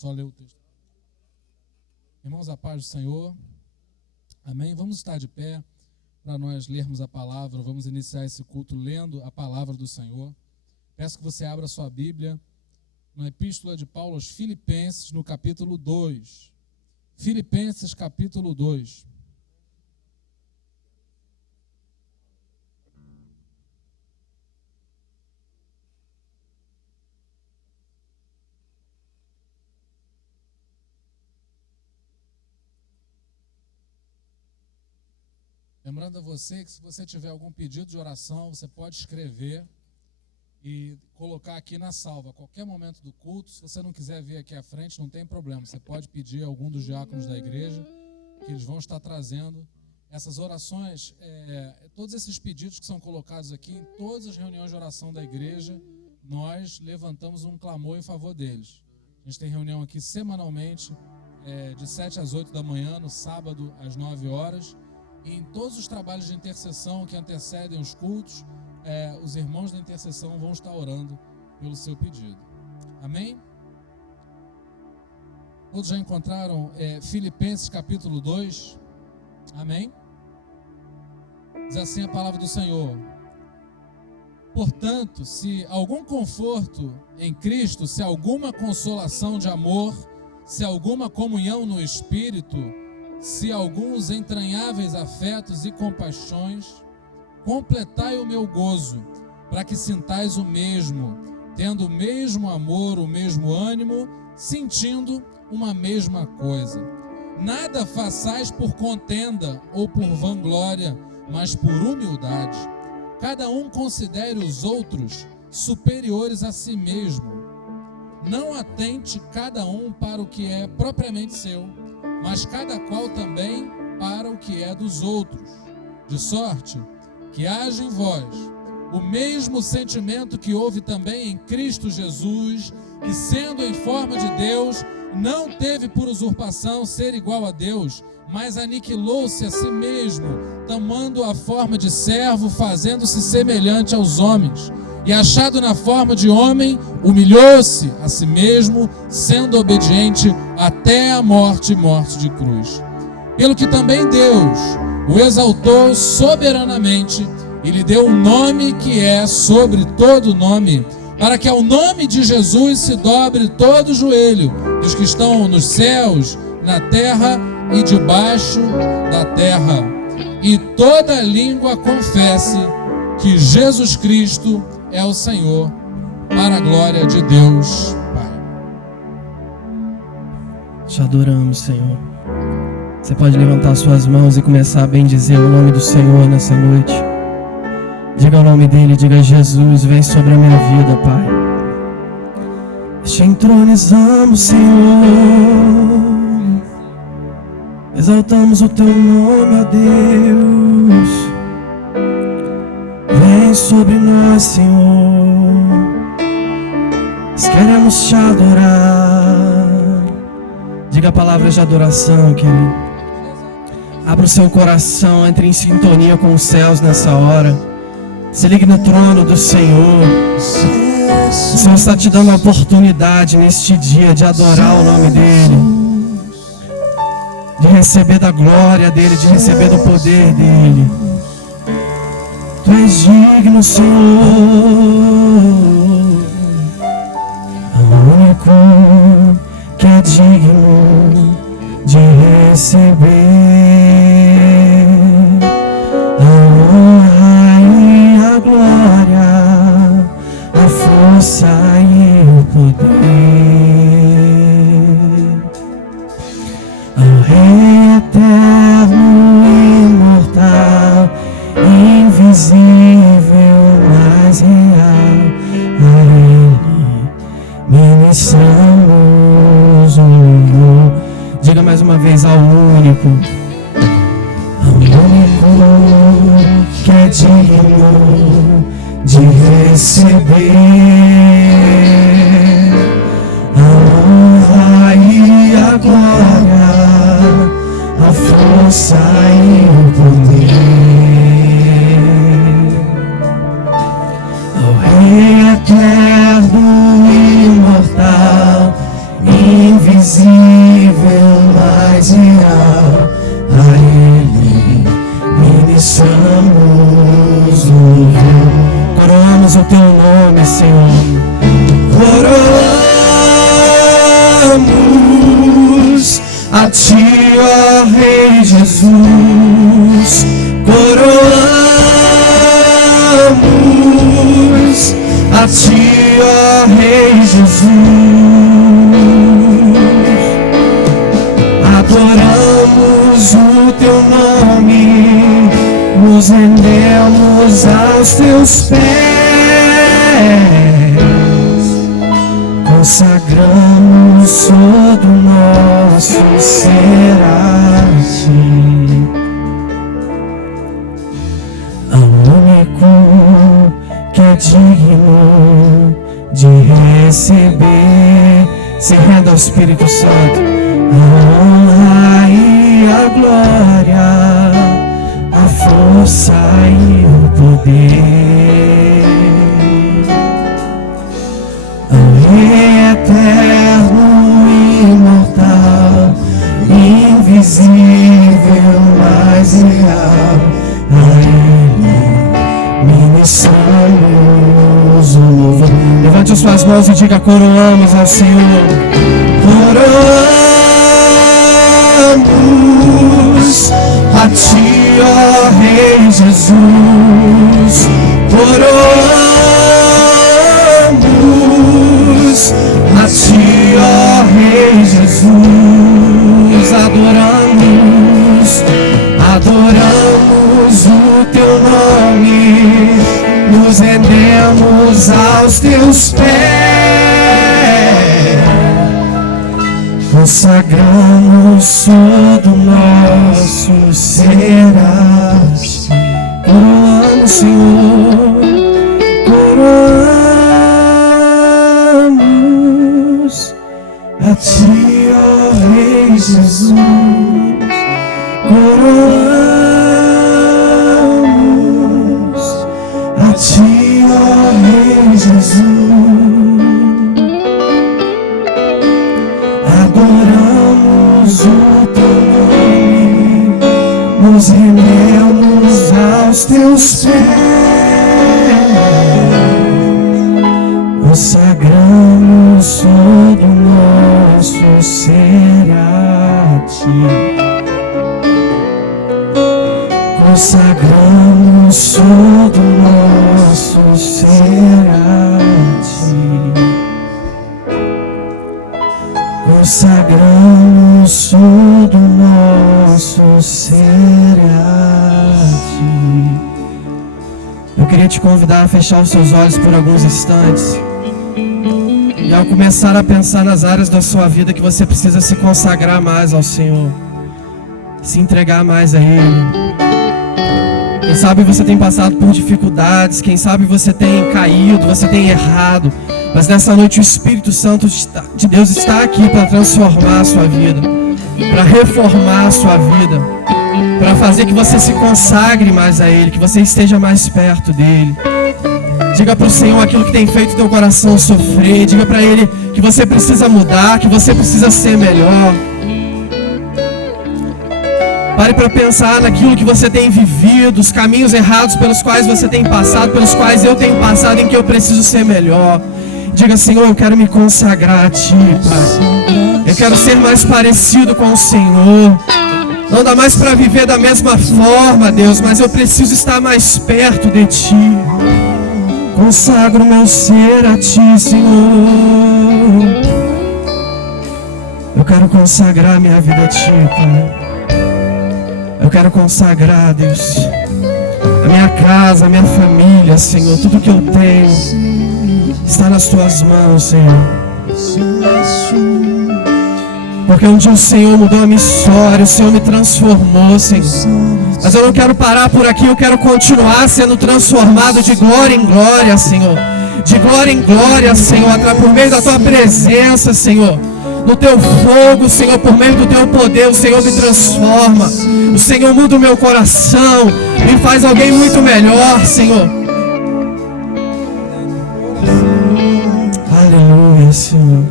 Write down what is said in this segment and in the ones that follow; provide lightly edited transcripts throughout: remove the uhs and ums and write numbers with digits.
Só ler o texto. Irmãos, a paz do Senhor. Amém? Vamos estar de pé para nós lermos a palavra. Vamos iniciar esse culto lendo a palavra do Senhor. Peço que você abra sua Bíblia na Epístola de Paulo aos Filipenses, no capítulo 2. Filipenses, capítulo 2. Lembrando a você que se você tiver algum pedido de oração, você pode escrever e colocar aqui na salva. A qualquer momento do culto, se você não quiser vir aqui à frente, não tem problema. Você pode pedir a algum dos diáconos da igreja, que eles vão estar trazendo essas orações, todos esses pedidos que são colocados aqui, em todas as reuniões de oração da igreja, nós levantamos um clamor em favor deles. A gente tem reunião aqui semanalmente, de 7 às 8 da manhã, no sábado às 9 horas. E em todos os trabalhos de intercessão que antecedem os cultos, os irmãos da intercessão vão estar orando pelo seu pedido. Amém? Todos já encontraram Filipenses capítulo 2? Amém? Diz assim a palavra do Senhor: portanto, se algum conforto em Cristo, se alguma consolação de amor, se alguma comunhão no Espírito, se alguns entranháveis afetos e compaixões, completai o meu gozo, para que sintais o mesmo, tendo o mesmo amor, o mesmo ânimo, sentindo uma mesma coisa. Nada façais por contenda ou por vanglória, mas por humildade. Cada um considere os outros superiores a si mesmo. Não atente cada um para o que é propriamente seu, mas cada qual também para o que é dos outros, de sorte que haja em vós o mesmo sentimento que houve também em Cristo Jesus, que sendo em forma de Deus, não teve por usurpação ser igual a Deus, mas aniquilou-se a si mesmo, tomando a forma de servo, fazendo-se semelhante aos homens, e achado na forma de homem, humilhou-se a si mesmo, sendo obediente até a morte e morte de cruz. Pelo que também Deus o exaltou soberanamente e lhe deu um nome que é sobre todo nome, para que ao nome de Jesus se dobre todo o joelho dos que estão nos céus, na terra e debaixo da terra, e toda língua confesse que Jesus Cristo é o Senhor, para a glória de Deus Pai. Te adoramos, Senhor. Você pode levantar suas mãos e começar a bendizer o nome do Senhor nessa noite. Diga o nome dele, diga: Jesus, vem sobre a minha vida, Pai. Te entronizamos, Senhor. Exaltamos o teu nome, ó Deus. Vem sobre nós, Senhor. Nós queremos te adorar. Diga palavras de adoração, querido. Abra o seu coração, entre em sintonia com os céus nessa hora. Se ligue no trono do Senhor. O Senhor está te dando a oportunidade neste dia de adorar o nome dEle, de receber da glória dEle, de receber do poder dEle. Tu és digno, Senhor, o único que é digno de receber a honra e a glória, a força e o poder, ao Rei eterno e imortal, invisível, mas real, a Ele ministramos o louvor. Diga mais uma vez: ao único que é digno de receber a honra e a glória, a força e o poder, ao Rei eterno e imortal, invisível, invisível, mais real, a Ele ministramos louvor. Coroamos o Teu nome, Senhor. Coroamos a Ti, ó Rei Jesus. Coroamos a Ti, ó Rei Jesus. Adoramos o Teu nome, nos rendemos aos Teus pés, consagramos todo o nosso ser a Ti, ao único que é digno de receber. Se renda ao Espírito Santo a honra e a glória, a força e o poder, ao Rei eterno, imortal, invisível, mais real, a Ele ministramos o louvor. Levante as suas mãos e diga: coroamos ao Senhor. Coroamos a Ti, ó Rei Jesus. Coroamos a Ti, ó Rei Jesus. Adoramos o Teu nome, nos rendemos aos Teus pés, consagramos todo o nosso ser a Ti. Coroamos, Senhor, coroamos a Ti, ó Rei Jesus. Coroamos a Ti, ó Rei Jesus. Adoramos o Teu nome, nos rendemos aos Teus pés, consagramos todo o nosso ser a Ti. Consagramos todo o nosso ser a Ti. Consagramos todo o nosso ser a Ti. Eu queria te convidar a fechar os seus olhos por alguns instantes. E ao começar a pensar nas áreas da sua vida que você precisa se consagrar mais ao Senhor, se entregar mais a Ele. Quem sabe você tem passado por dificuldades, quem sabe você tem caído, você tem errado, mas nessa noite o Espírito Santo de Deus está aqui para transformar a sua vida, para reformar a sua vida, para fazer que você se consagre mais a Ele, que você esteja mais perto dEle. Diga para o Senhor aquilo que tem feito teu coração sofrer, diga para Ele que você precisa mudar, que você precisa ser melhor. Pare para pensar naquilo que você tem vivido, os caminhos errados pelos quais você tem passado, pelos quais eu tenho passado, em que eu preciso ser melhor. Diga: Senhor, eu quero me consagrar a Ti, Pai. Eu quero ser mais parecido com o Senhor. Não dá mais para viver da mesma forma, Deus, mas eu preciso estar mais perto de Ti. Consagro meu ser a Ti, Senhor. Eu quero consagrar minha vida a Ti, Pai. Eu quero consagrar, Deus, a minha casa, a minha família, Senhor. Tudo que eu tenho está nas Tuas mãos, Senhor. Porque um dia o Senhor mudou a minha história, o Senhor me transformou, Senhor. Mas eu não quero parar por aqui, eu quero continuar sendo transformado de glória em glória, Senhor. De glória em glória, Senhor, por meio da Tua presença, Senhor. No Teu fogo, Senhor, por meio do Teu poder, o Senhor me transforma. O Senhor muda o meu coração, me faz alguém muito melhor, Senhor. Aleluia, Senhor.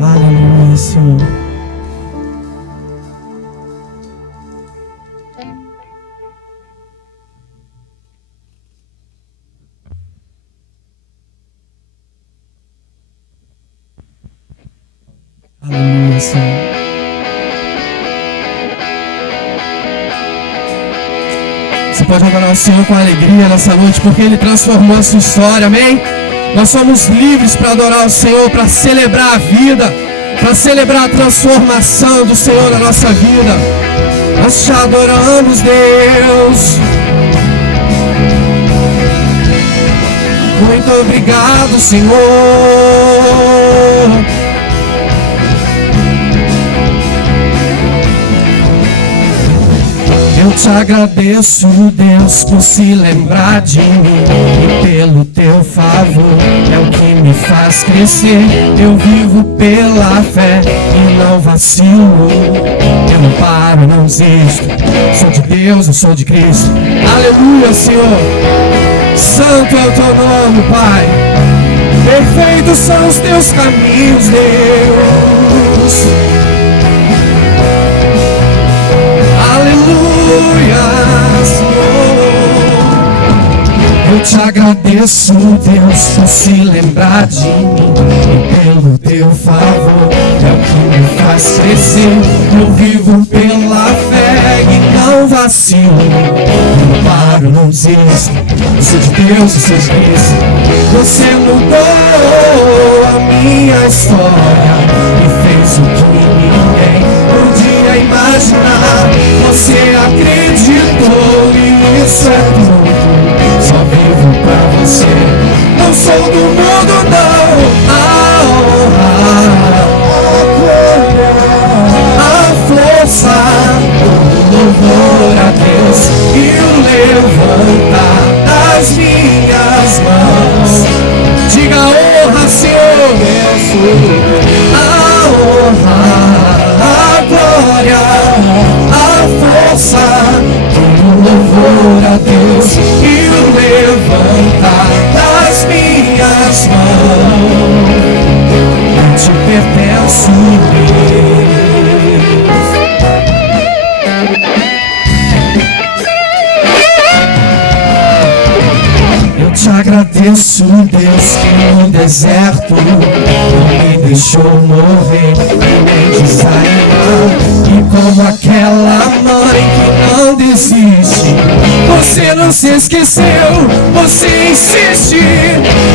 Aleluia. Aleluia, Senhor. Aleluia, Senhor. Você pode adorar o Senhor com alegria nessa noite, porque Ele transformou a sua história, amém? Nós somos livres para adorar o Senhor, para celebrar a vida, para celebrar a transformação do Senhor na nossa vida. Nós te adoramos, Deus. Muito obrigado, Senhor. Eu te agradeço, Deus, por se lembrar de mim e pelo teu favor é o que me faz crescer. Eu vivo pela fé e não vacilo. Eu não paro, não desisto. Sou de Deus, eu sou de Cristo. Aleluia, Senhor. Santo é o teu nome, Pai. Perfeitos são os teus caminhos, Deus. Aleluia, Senhor. Eu te agradeço, Deus, por se lembrar de mim e pelo teu favor é o que me faz crescer. Eu vivo pela fé e não vacilo. Não paro, não desisto. Eu sou de Deus, eu sou de Cristo. Você mudou a minha história e fez o que ninguém podia imaginar. Você acreditou e isso é tudo. Só vivo pra você. Não sou do mundo, não. A honra, a glória, a força, o louvor a Deus e o levantar das minhas mãos. Diga honra, Senhor. A honra, a glória, a força, o louvor a Deus e o levantar das minhas mãos. Eu te pertenço, Deus. Eu te agradeço, Deus, que no deserto não me deixou morrer, nem desanimar. E como aquela mãe que não desiste, você não se esqueceu, você insiste.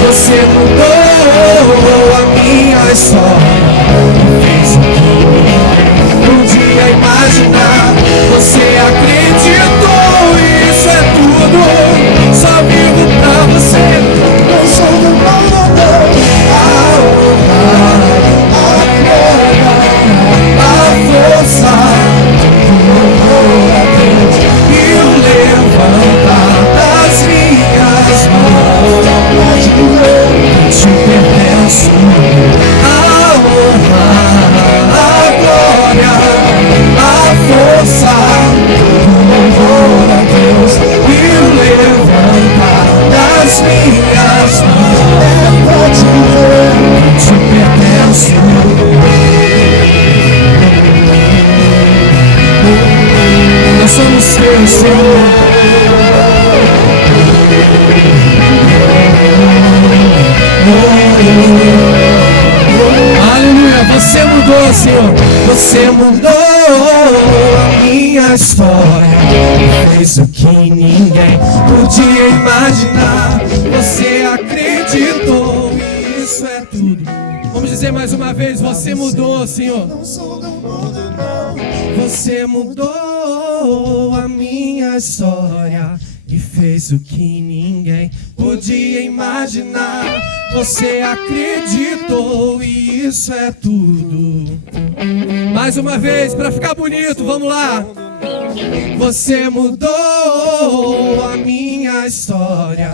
Você mudou a minha história, fez o que eu podia imaginar. Você acreditou, isso é tudo. Só vivo pra você. Não sou do mundo, não. A honra, a glória, a força, o louvor a Deus e o levantar das minhas mãos. Eu te pertenço. A honra, a glória, a força, o louvor a Deus e o levantar das minhas mãos. Eu te pertenço. Nós somos teus, Senhor. Aleluia, você mudou, Senhor. Você mudou a minha história e fez o que ninguém podia imaginar. Você acreditou e isso é tudo. Vamos dizer mais uma vez, você mudou, Senhor. Não sou do mundo, não. Você mudou a minha história e fez o que ninguém podia imaginar. Você acreditou e isso é tudo. Mais uma vez, para ficar bonito, vamos lá. Você mudou a minha história,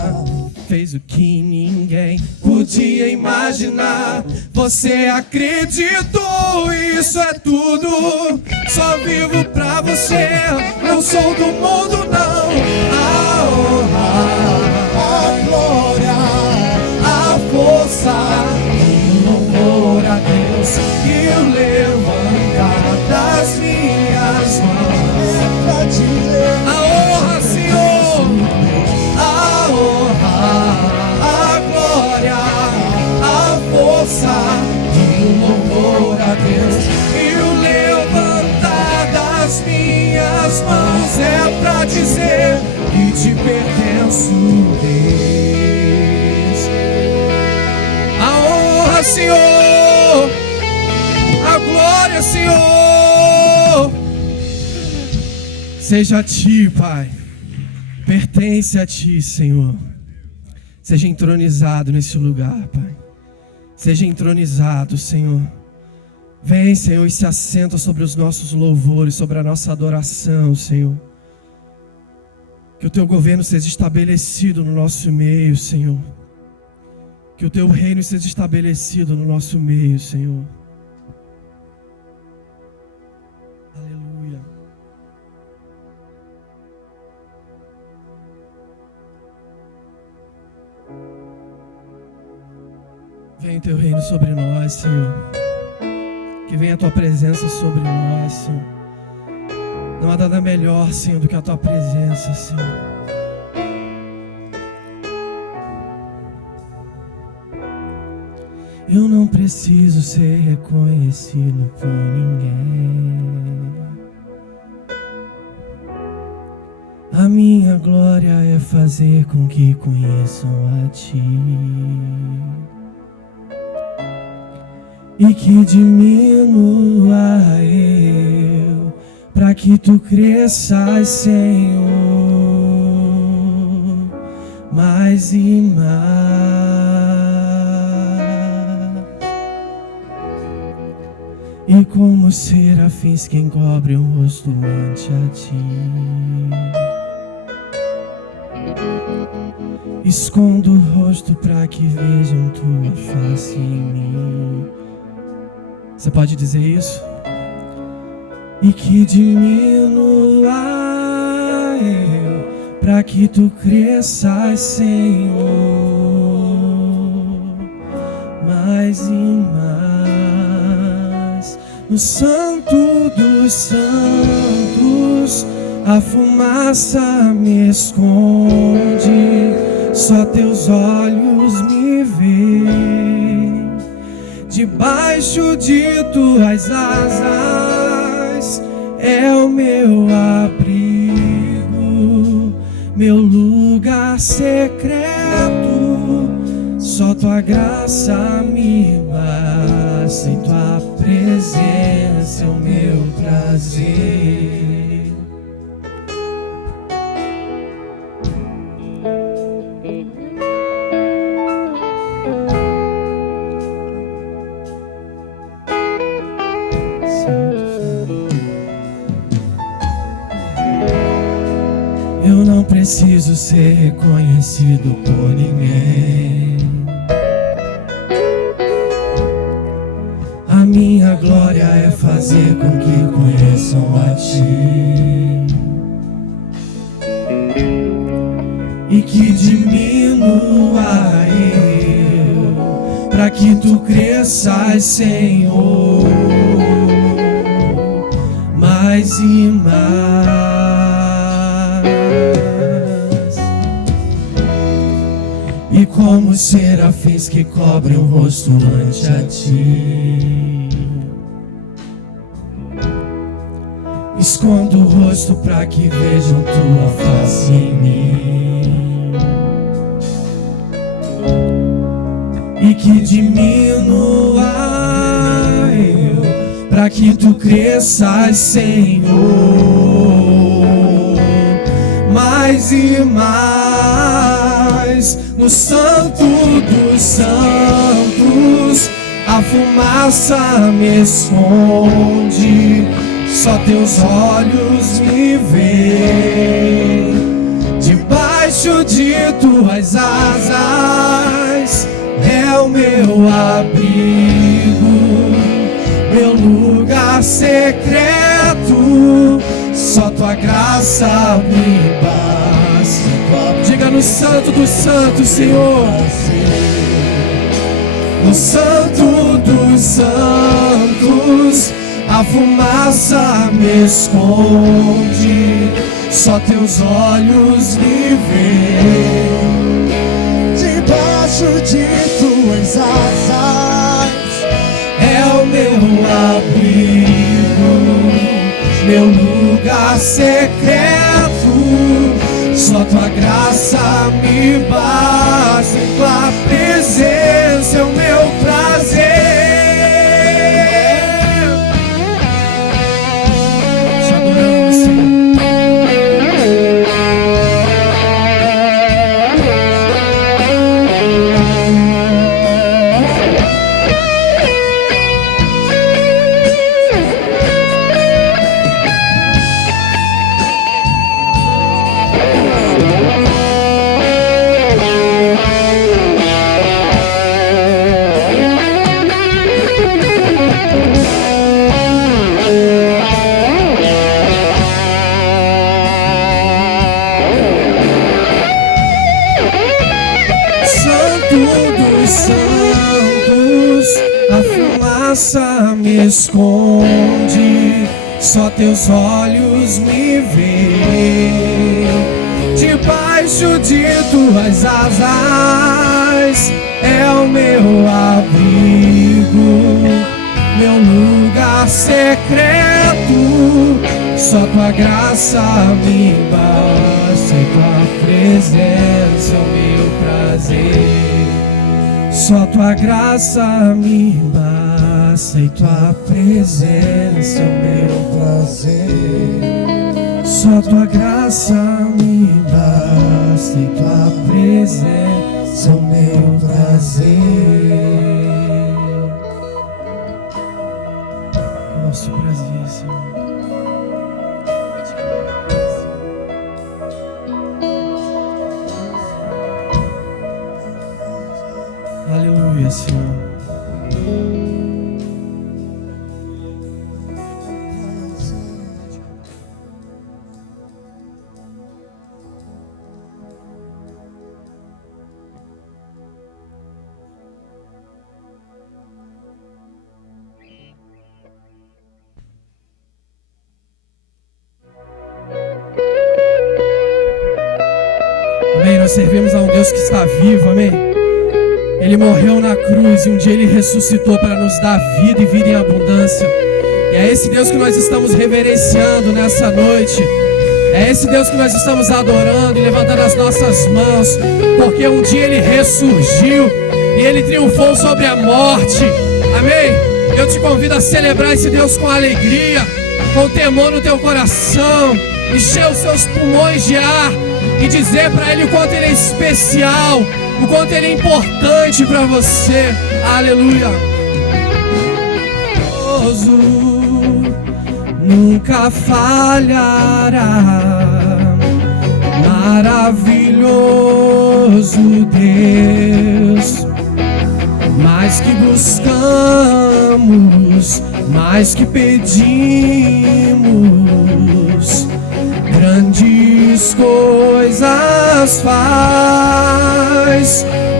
fez o que ninguém podia imaginar. Você acreditou, isso é tudo. Só vivo pra você. Não sou do mundo, não. A honra, a glória, a força, o louvor a Deus e o leão. Senhor. A glória, Senhor. Seja a Ti, Pai. Pertence a Ti, Senhor. Seja entronizado nesse lugar, Pai. Seja entronizado, Senhor. Vem, Senhor, e se assenta sobre os nossos louvores, sobre a nossa adoração, Senhor. Que o Teu governo seja estabelecido no nosso meio, Senhor. Que o Teu reino seja estabelecido no nosso meio, Senhor. Aleluia. Venha o Teu reino sobre nós, Senhor. Que venha a Tua presença sobre nós, Senhor. Não há nada melhor, Senhor, do que a Tua presença, Senhor. Eu não preciso ser reconhecido por ninguém. A minha glória é fazer com que conheçam a Ti e que diminua eu, para que Tu cresças, Senhor, mais e mais. E como serafins que encobrem o rosto ante a Ti, escondo o rosto para que vejam Tua face em mim. Você pode dizer isso? E que diminua eu, para que Tu cresças, Senhor, mais e mais. No Santo dos Santos, a fumaça me esconde, só Teus olhos me veem. Debaixo de Tuas asas é o meu abrigo, meu lugar secreto. Só Tua graça me basta, em Tua presença é o meu prazer. Eu não preciso ser reconhecido por ninguém. A minha glória é fazer com que conheçam a Ti e que diminua eu, para que Tu cresças, Senhor, mais e mais. E como serafins que cobrem o rosto ante a Ti, escondo o rosto para que vejam Tua face em mim. E que diminua eu, para que Tu cresças, Senhor, mais e mais. No Santo dos Santos, a fumaça me esconde, só Teus olhos me veem. Debaixo de Tuas asas é o meu abrigo, meu lugar secreto. Só Tua graça me basta. Diga no Santo dos Santos, Senhor. No Santo dos Santos, a fumaça me esconde, só Teus olhos me veem. Debaixo de Tuas asas é o meu abrigo, meu lugar secreto. Só Tua graça me basta, em Tua presença é o meu prazer. graça me esconde, só teus olhos me veem. Debaixo de tuas asas é o meu abrigo, meu lugar secreto. Só tua graça me basta e tua presença é o meu prazer. Só tua graça me basta e tua presença é o meu prazer. Só tua graça me basta e tua presença é o meu prazer. Nosso prazer, Senhor. Aleluia, Senhor. Amém, nós servimos a um Deus que está vivo, amém? Ele morreu na cruz e um dia Ele ressuscitou para nos dar vida e vida em abundância. E é esse Deus que nós estamos reverenciando nessa noite. É esse Deus que nós estamos adorando e levantando as nossas mãos, porque um dia Ele ressurgiu e Ele triunfou sobre a morte. Amém? Eu te convido a celebrar esse Deus com alegria, com temor no teu coração, encher os seus pulmões de ar e dizer para Ele o quanto Ele é especial, o quanto Ele é importante para você. Aleluia. Nunca falhará, maravilhoso Deus. Mais que buscamos, mais que pedimos, grandes coisas faz.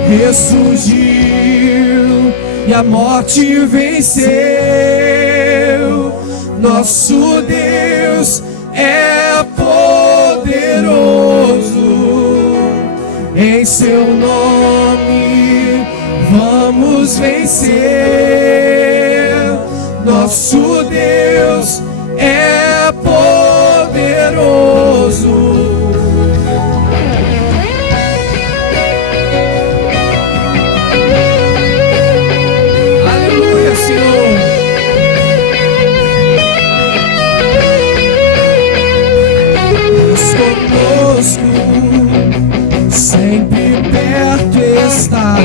Ressurgiu e a morte venceu. Nosso Deus é poderoso. Em seu nome vamos vencer. Nosso Deus é poderoso. Sempre perto está,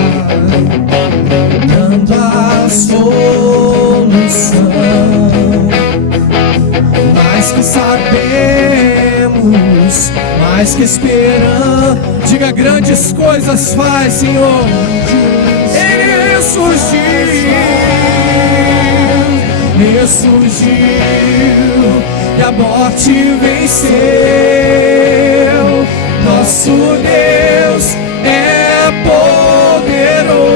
dando a solução. Mais que sabemos, mais que esperamos, diga: grandes coisas faz, Senhor. Ele ressurgiu e a morte venceu. Nosso Deus é poderoso.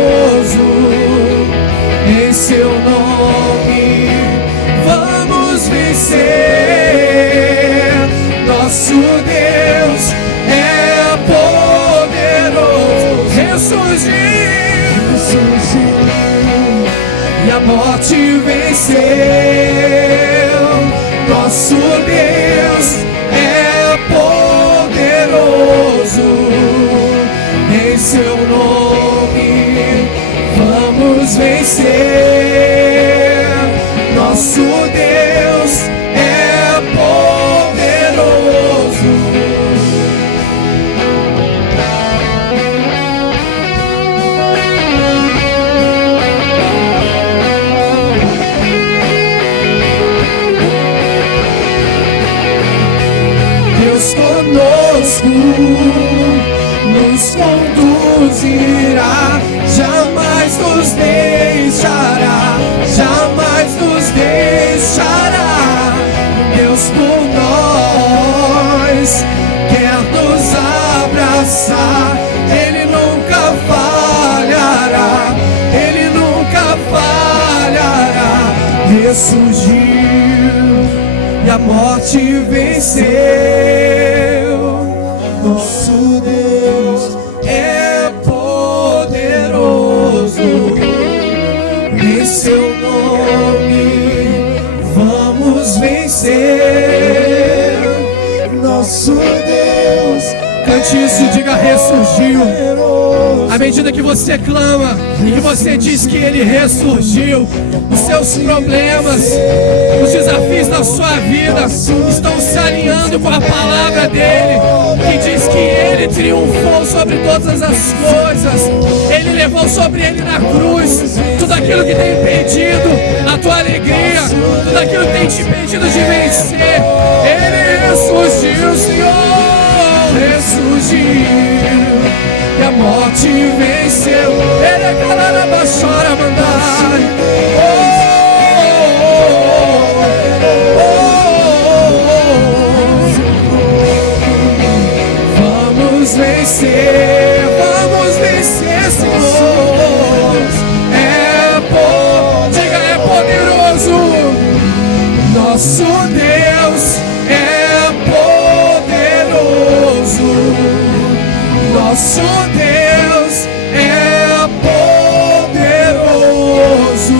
Em seu nome vamos vencer. Nosso Deus é poderoso. Ressurgiu e a morte venceu. Nosso Deus é poderoso. Em seu nome vamos vencer. Nosso Deus é poderoso. ressurgiu e a morte venceu. Nosso Deus é poderoso, em seu nome vamos vencer. Nosso Deus, cante isso, diga ressurgiu. À medida que você clama e que você diz que Ele ressurgiu, os seus problemas, os desafios da sua vida estão se alinhando com a palavra dEle, que diz que Ele triunfou sobre todas as coisas. Ele levou sobre Ele na cruz tudo aquilo que tem impedido a tua alegria, tudo aquilo que tem te impedido de vencer. Ele ressurgiu, Senhor, ressurgiu. E a morte venceu. Ele é calaraba, chora, mandar. Vamos vencer, Senhor. Diga, é poderoso. Nosso Deus é poderoso. Nosso Deus é poderoso.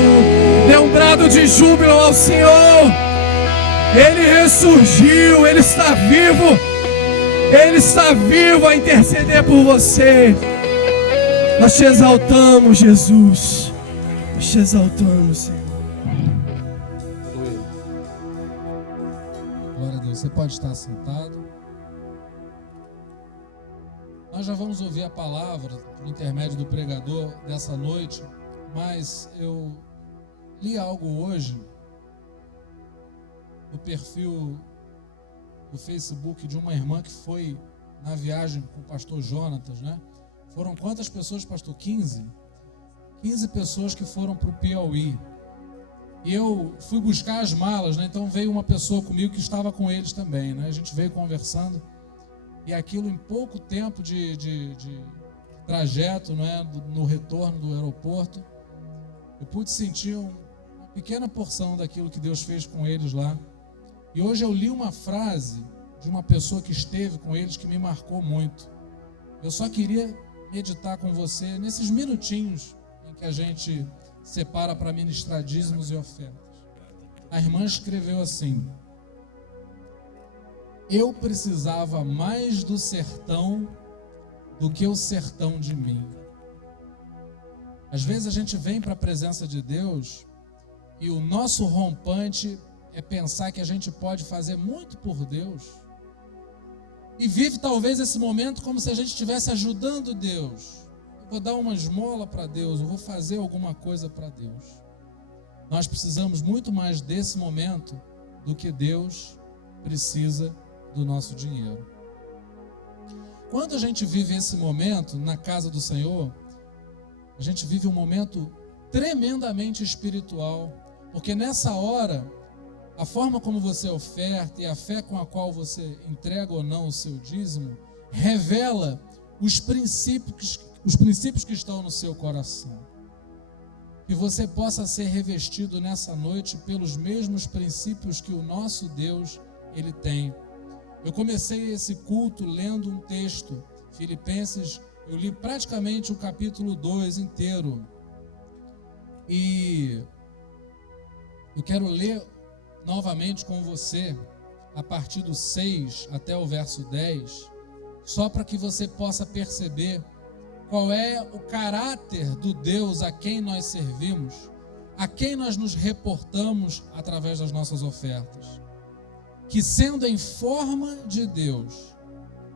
Dê um brado de júbilo ao Senhor. Ele ressurgiu, Ele está vivo. Ele está vivo a interceder por você. Nós te exaltamos, Jesus. Nós te exaltamos, Senhor. Glória a Deus. Você pode estar sentado. Nós já vamos ouvir a palavra por intermédio do pregador dessa noite, mas eu li algo hoje no perfil do Facebook de uma irmã que foi na viagem com o pastor Jonatas, né? Foram quantas pessoas, pastor? 15? 15 pessoas que foram para o Piauí. E eu fui buscar as malas, né? Então veio uma pessoa comigo que estava com eles também, né? A gente veio conversando. E aquilo em pouco tempo de trajeto, né, no retorno do aeroporto, eu pude sentir uma pequena porção daquilo que Deus fez com eles lá. E hoje eu li uma frase de uma pessoa que esteve com eles que me marcou muito. Eu só queria meditar com você nesses minutinhos em que a gente separa para ministrar dízimos e ofertas. A irmã escreveu assim: eu precisava mais do sertão do que o sertão de mim. Às vezes a gente vem para a presença de Deus e o nosso rompante é pensar que a gente pode fazer muito por Deus e vive talvez esse momento como se a gente estivesse ajudando Deus. Eu vou dar uma esmola para Deus, eu vou fazer alguma coisa para Deus. Nós precisamos muito mais desse momento do que Deus precisa do nosso dinheiro. Quando a gente vive esse momento na casa do Senhor, a gente vive um momento tremendamente espiritual, porque nessa hora, a forma como você oferta e a fé com a qual você entrega ou não o seu dízimo, revela os princípios que estão no seu coração. Que você possa ser revestido nessa noite pelos mesmos princípios que o nosso Deus, Ele tem. Eu comecei esse culto lendo um texto, Filipenses, eu li praticamente o capítulo 2 inteiro. E eu quero ler novamente com você, a partir do 6 até o verso 10, só para que você possa perceber qual é o caráter do Deus a quem nós servimos, a quem nós nos reportamos através das nossas ofertas. Que sendo em forma de Deus,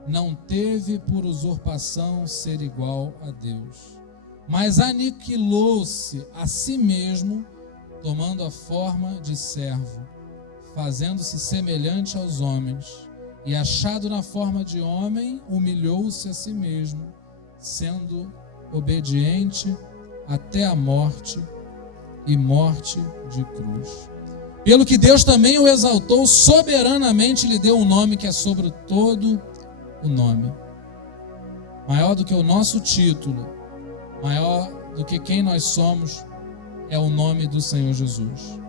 não teve por usurpação ser igual a Deus, mas aniquilou-se a si mesmo, tomando a forma de servo, fazendo-se semelhante aos homens, e achado na forma de homem, humilhou-se a si mesmo, sendo obediente até a morte e morte de cruz. Pelo que Deus também o exaltou, soberanamente lhe deu um nome que é sobre todo o nome. Maior do que o nosso título, maior do que quem nós somos, é o nome do Senhor Jesus.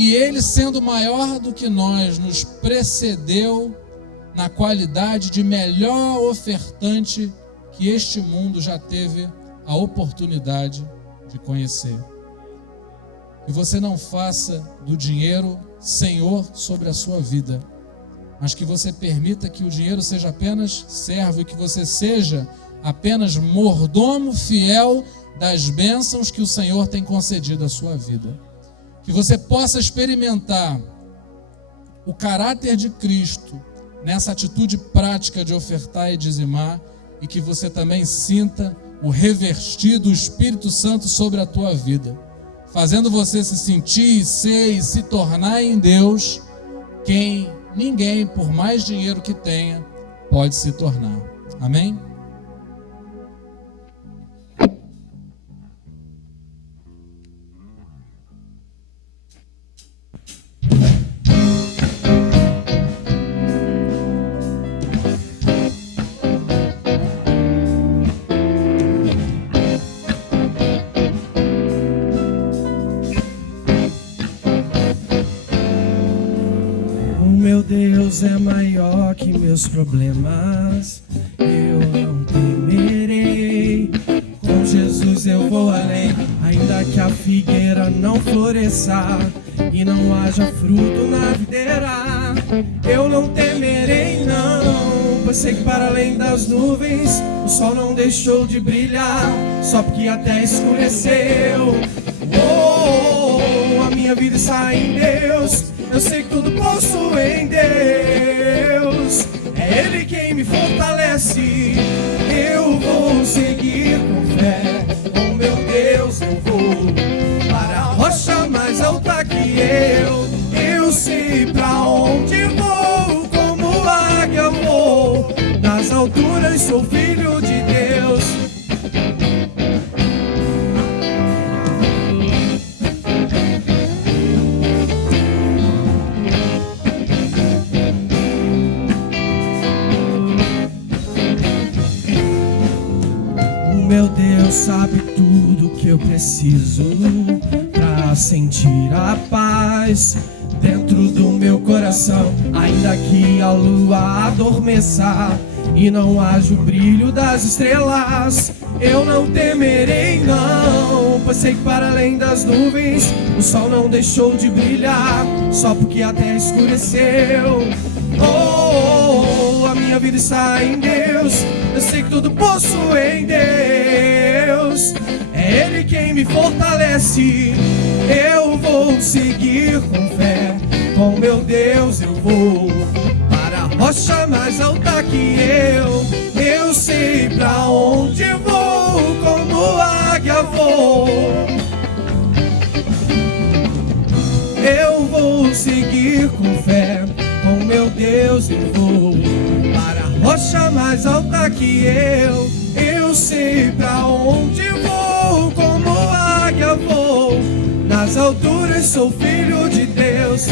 E Ele, sendo maior do que nós, nos precedeu na qualidade de melhor ofertante que este mundo já teve a oportunidade de conhecer. Que você não faça do dinheiro senhor sobre a sua vida, mas que você permita que o dinheiro seja apenas servo e que você seja apenas mordomo fiel das bênçãos que o Senhor tem concedido à sua vida. Que você possa experimentar o caráter de Cristo nessa atitude prática de ofertar e dizimar, e que você também sinta o revestir do Espírito Santo sobre a tua vida, fazendo você se sentir, ser e se tornar em Deus quem ninguém, por mais dinheiro que tenha, pode se tornar. Amém? Deus é maior que meus problemas, eu não temerei. Com Jesus eu vou além, ainda que a figueira não floresça e não haja fruto na videira. Eu não temerei não, pois sei que para além das nuvens o sol não deixou de brilhar, só porque até escureceu. A minha vida está em Deus, eu sei que tudo posso em Deus. É Ele quem me fortalece, eu vou seguir com fé. Com meu Deus eu vou para a rocha mais alta que eu sei pra onde vou, como águia vou. Nas alturas sou filho de Deus. Meu Deus sabe tudo que eu preciso pra sentir a paz dentro do meu coração. Ainda que a lua adormeça e não haja o brilho das estrelas, eu não temerei não, pois sei que para além das nuvens o sol não deixou de brilhar, só porque a terra escureceu. A minha vida está em Deus, eu sei que tudo posso em Deus. É Ele quem me fortalece, eu vou seguir com fé. Com meu Deus eu vou para a rocha mais alta que eu sei pra onde vou, como águia vou. Eu vou seguir com fé. Com meu Deus eu vou para a rocha mais alta que eu sei pra onde vou, como águia vou. Nas alturas sou filho de Deus.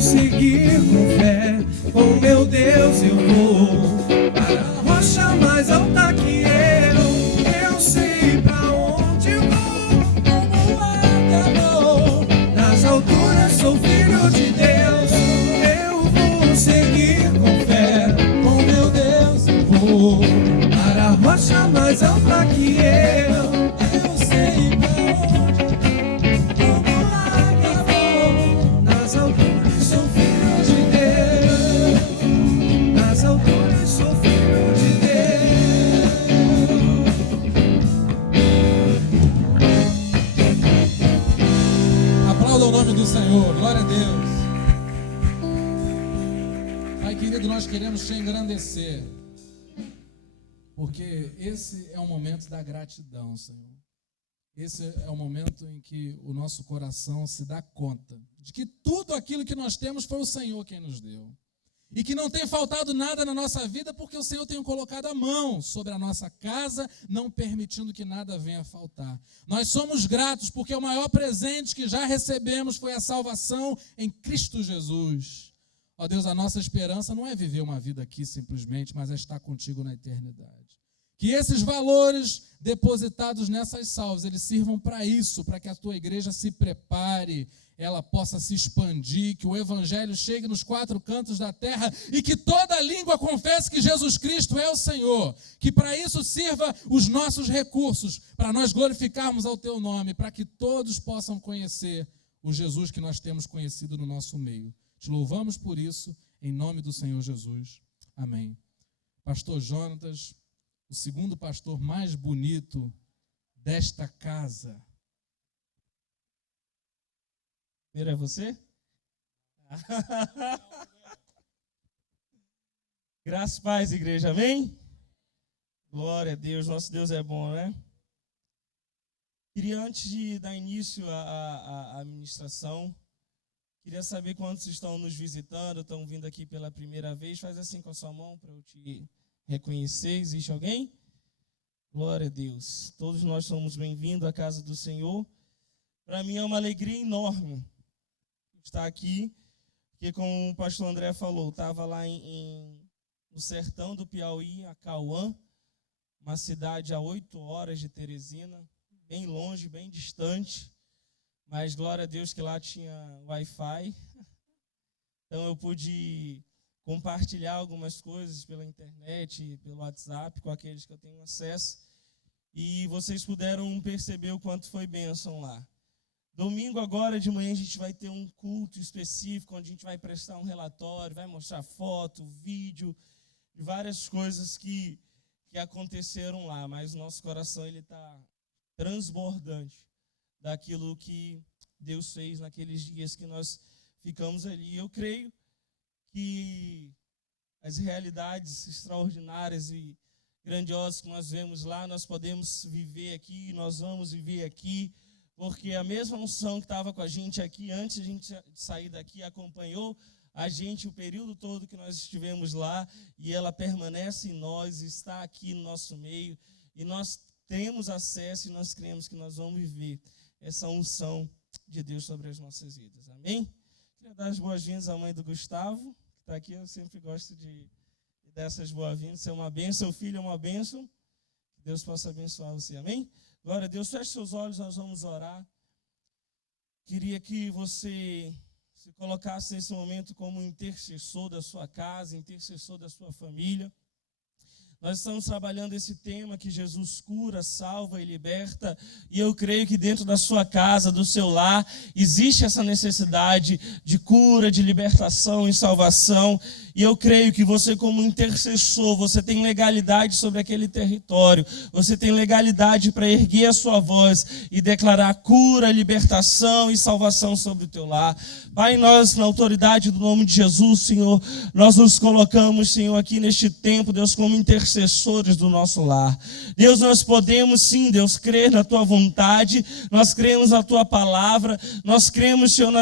Seguir com fé, com meu Deus eu vou para a rocha mais alta que eu sei pra onde vou, como águia vou. Nas alturas sou filho de Deus, eu vou seguir com fé, com meu Deus eu vou para a rocha mais alta que eu sei pra onde, como águia vou. Nas alturas o nome do Senhor, glória a Deus. Pai querido, nós queremos te engrandecer, porque esse é o momento da gratidão, Senhor. Esse é o momento em que o nosso coração se dá conta de que tudo aquilo que nós temos foi o Senhor quem nos deu. E que não tem faltado nada na nossa vida, porque o Senhor tem colocado a mão sobre a nossa casa, não permitindo que nada venha a faltar. Nós somos gratos, porque o maior presente que já recebemos foi a salvação em Cristo Jesus. Ó Deus, a nossa esperança não é viver uma vida aqui simplesmente, mas é estar contigo na eternidade. Que esses valores depositados nessas salvas, eles sirvam para isso, para que a tua igreja se prepare, ela possa se expandir, que o evangelho chegue nos 4 cantos da terra e que toda língua confesse que Jesus Cristo é o Senhor. Que para isso sirva os nossos recursos, para nós glorificarmos ao teu nome, para que todos possam conhecer o Jesus que nós temos conhecido no nosso meio. Te louvamos por isso, em nome do Senhor Jesus. Amém. Pastor Jonatas, o segundo pastor mais bonito desta casa. Primeiro é você? Graças e paz, igreja, amém? Glória a Deus, nosso Deus é bom, né? Queria, antes de dar início à ministração, queria saber quantos estão nos visitando, estão vindo aqui pela primeira vez. Faz assim com a sua mão para eu te reconhecer. Existe alguém? Glória a Deus. Todos nós somos bem-vindos à casa do Senhor. Para mim é uma alegria enorme estar aqui, porque como o pastor André falou, estava lá no sertão do Piauí, Acauã, uma cidade a 8 horas de Teresina, bem longe, bem distante, mas glória a Deus que lá tinha Wi-Fi, então eu pude compartilhar algumas coisas pela internet, pelo WhatsApp, com aqueles que eu tenho acesso, e vocês puderam perceber o quanto foi bênção lá. Domingo agora de manhã a gente vai ter um culto específico, onde a gente vai prestar um relatório, vai mostrar foto, vídeo, de várias coisas que aconteceram lá, mas o nosso coração está transbordante daquilo que Deus fez naqueles dias que nós ficamos ali. Eu creio que as realidades extraordinárias e grandiosas que nós vemos lá, nós podemos viver aqui, nós vamos viver aqui, porque a mesma unção que estava com a gente aqui, antes de a gente sair daqui, acompanhou a gente o período todo que nós estivemos lá, e ela permanece em nós, está aqui no nosso meio, e nós temos acesso e nós cremos que nós vamos viver essa unção de Deus sobre as nossas vidas. Amém? Queria dar as boas-vindas à mãe do Gustavo, que está aqui. Eu sempre gosto de dar essas boas-vindas. Você é uma bênção, seu filho é uma bênção. Que Deus possa abençoar você. Amém? Glória a Deus. Feche seus olhos, nós vamos orar. Queria que você se colocasse nesse momento como intercessor da sua casa, intercessor da sua família. Nós estamos trabalhando esse tema que Jesus cura, salva e liberta, e eu creio que dentro da sua casa, do seu lar, existe essa necessidade de cura, de libertação e salvação, e eu creio que você, como intercessor, você tem legalidade sobre aquele território, você tem legalidade para erguer a sua voz e declarar cura, libertação e salvação sobre o teu lar. Pai, nós, na autoridade do nome de Jesus, Senhor, nós nos colocamos, Senhor, aqui neste tempo, Deus, como intercessores do nosso lar. Deus, nós podemos, sim, Deus, crer na tua vontade, nós cremos na tua palavra, nós cremos, Senhor,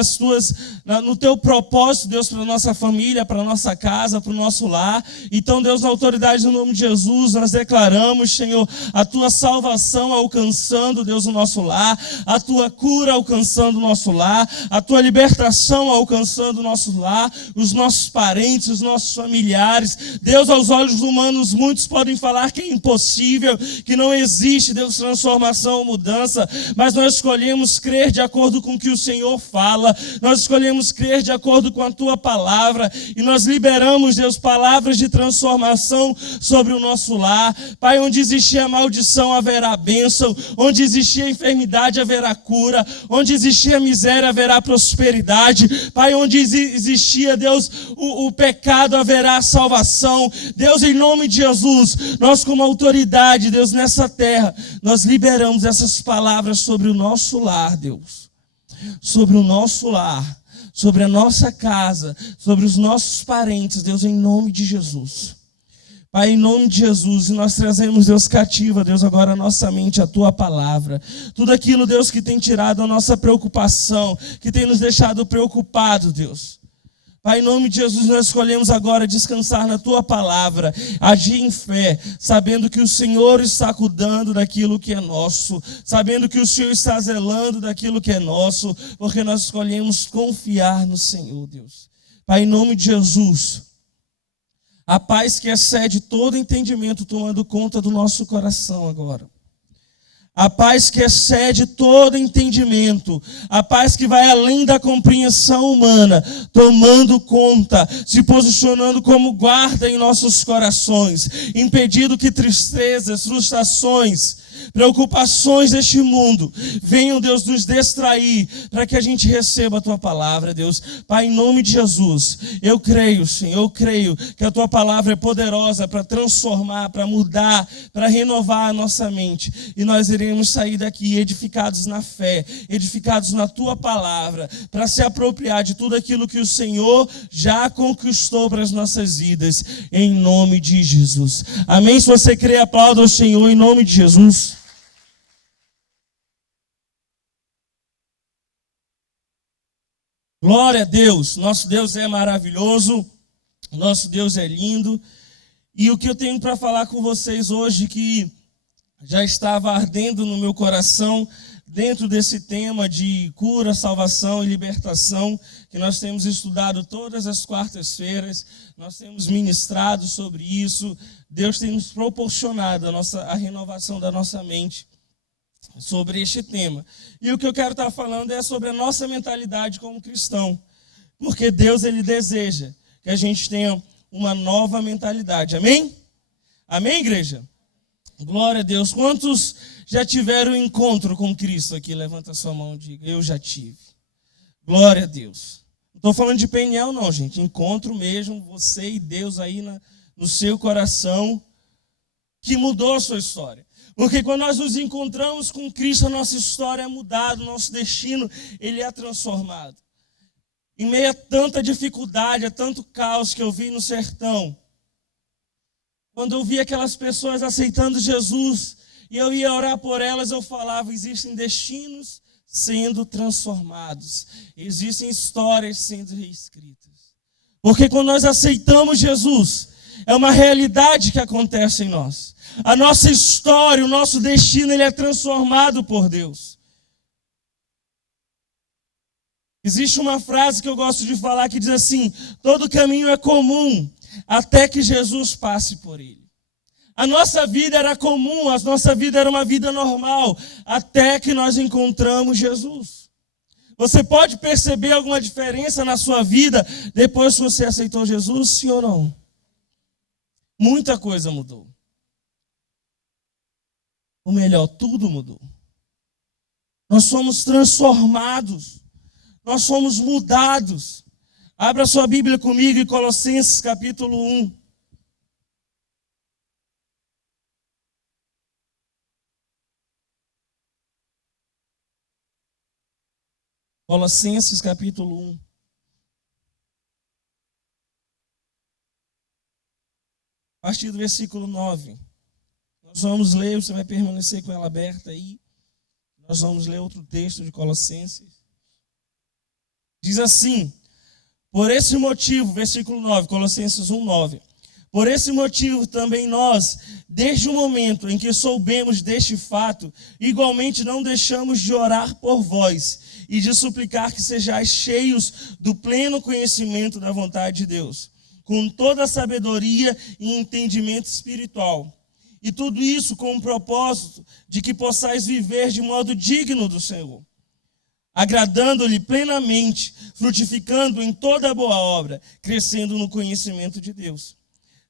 no teu propósito, Deus, para a nossa família, para a nossa casa, para o nosso lar. Então, Deus, na autoridade do nome de Jesus, nós declaramos, Senhor, a tua salvação alcançando, Deus, o nosso lar, a tua cura alcançando o nosso lar, a tua libertação alcançando o nosso lar, os nossos parentes, os nossos familiares. Deus, aos olhos humanos, muitos podem falar que é impossível, que não existe, Deus, transformação ou mudança, mas nós escolhemos crer de acordo com o que o Senhor fala, nós escolhemos crer de acordo com a tua palavra, e nós liberamos, Deus, palavras de transformação sobre o nosso lar. Pai, onde existia a maldição, haverá bênção, onde existia enfermidade, haverá cura, onde existia miséria, haverá prosperidade. Pai, onde existia, Deus, o pecado, haverá salvação. Deus, em nome de Jesus, nós como autoridade, Deus, nessa terra, nós liberamos essas palavras sobre o nosso lar, Deus. Sobre o nosso lar, sobre a nossa casa, sobre os nossos parentes, Deus, em nome de Jesus. Pai, em nome de Jesus, e nós trazemos, Deus, cativa, Deus, agora a nossa mente, a tua palavra. Tudo aquilo, Deus, que tem tirado a nossa preocupação, que tem nos deixado preocupados, Deus. Pai, em nome de Jesus, nós escolhemos agora descansar na Tua palavra, agir em fé, sabendo que o Senhor está cuidando daquilo que é nosso, sabendo que o Senhor está zelando daquilo que é nosso, porque nós escolhemos confiar no Senhor, Deus. Pai, em nome de Jesus, a paz que excede todo entendimento tomando conta do nosso coração agora. A paz que excede todo entendimento, a paz que vai além da compreensão humana, tomando conta, se posicionando como guarda em nossos corações, impedindo que tristezas, frustrações, preocupações deste mundo venham, Deus, nos distrair, para que a gente receba a Tua palavra, Deus. Pai, em nome de Jesus, eu creio, Senhor, eu creio que a Tua palavra é poderosa para transformar, para mudar, para renovar a nossa mente, e nós iremos sair daqui edificados na fé, edificados na Tua palavra, para se apropriar de tudo aquilo que o Senhor já conquistou para as nossas vidas, em nome de Jesus. Amém? Se você crê, aplauda ao Senhor em nome de Jesus. Glória a Deus, nosso Deus é maravilhoso, nosso Deus é lindo. E o que eu tenho para falar com vocês hoje, que já estava ardendo no meu coração, dentro desse tema de cura, salvação e libertação, que nós temos estudado todas as quartas-feiras, nós temos ministrado sobre isso, Deus tem nos proporcionado a renovação da nossa mente sobre este tema. E o que eu quero estar falando é sobre a nossa mentalidade como cristão, porque Deus, Ele deseja que a gente tenha uma nova mentalidade. Amém? Amém, igreja? Glória a Deus. Quantos já tiveram um encontro com Cristo aqui? Levanta a sua mão e diga: eu já tive. Glória a Deus. Não estou falando de PNL não, gente. Encontro mesmo, você e Deus aí no seu coração, que mudou a sua história. Porque quando nós nos encontramos com Cristo, a nossa história é mudada, o nosso destino, ele é transformado. Em meio a tanta dificuldade, a tanto caos que eu vi no sertão, quando eu vi aquelas pessoas aceitando Jesus, e eu ia orar por elas, eu falava: existem destinos sendo transformados, existem histórias sendo reescritas. Porque quando nós aceitamos Jesus, é uma realidade que acontece em nós. A nossa história, o nosso destino, ele é transformado por Deus. Existe uma frase que eu gosto de falar que diz assim: todo caminho é comum até que Jesus passe por ele. A nossa vida era comum, a nossa vida era uma vida normal, até que nós encontramos Jesus. Você pode perceber alguma diferença na sua vida depois que você aceitou Jesus, sim ou não? Muita coisa mudou. Ou melhor, tudo mudou. Nós somos transformados. Nós somos mudados. Abra sua Bíblia comigo em Colossenses capítulo 1. Colossenses capítulo 1. A partir do versículo 9. Nós vamos ler, você vai permanecer com ela aberta aí. Nós vamos ler outro texto de Colossenses. Diz assim: por esse motivo, versículo 9, Colossenses 1, 9. Por esse motivo também nós, desde o momento em que soubemos deste fato, igualmente não deixamos de orar por vós e de suplicar que sejais cheios do pleno conhecimento da vontade de Deus, com toda a sabedoria e entendimento espiritual. E tudo isso com o propósito de que possais viver de modo digno do Senhor, agradando-lhe plenamente, frutificando em toda boa obra, crescendo no conhecimento de Deus,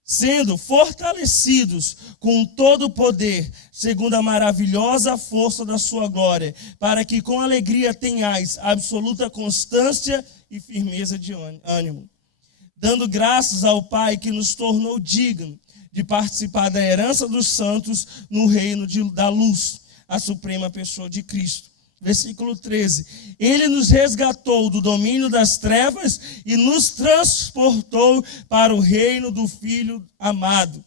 sendo fortalecidos com todo o poder, segundo a maravilhosa força da sua glória, para que com alegria tenhais absoluta constância e firmeza de ânimo, dando graças ao Pai que nos tornou dignos de participar da herança dos santos no reino da luz, a suprema pessoa de Cristo. Versículo 13. Ele nos resgatou do domínio das trevas e nos transportou para o reino do Filho amado,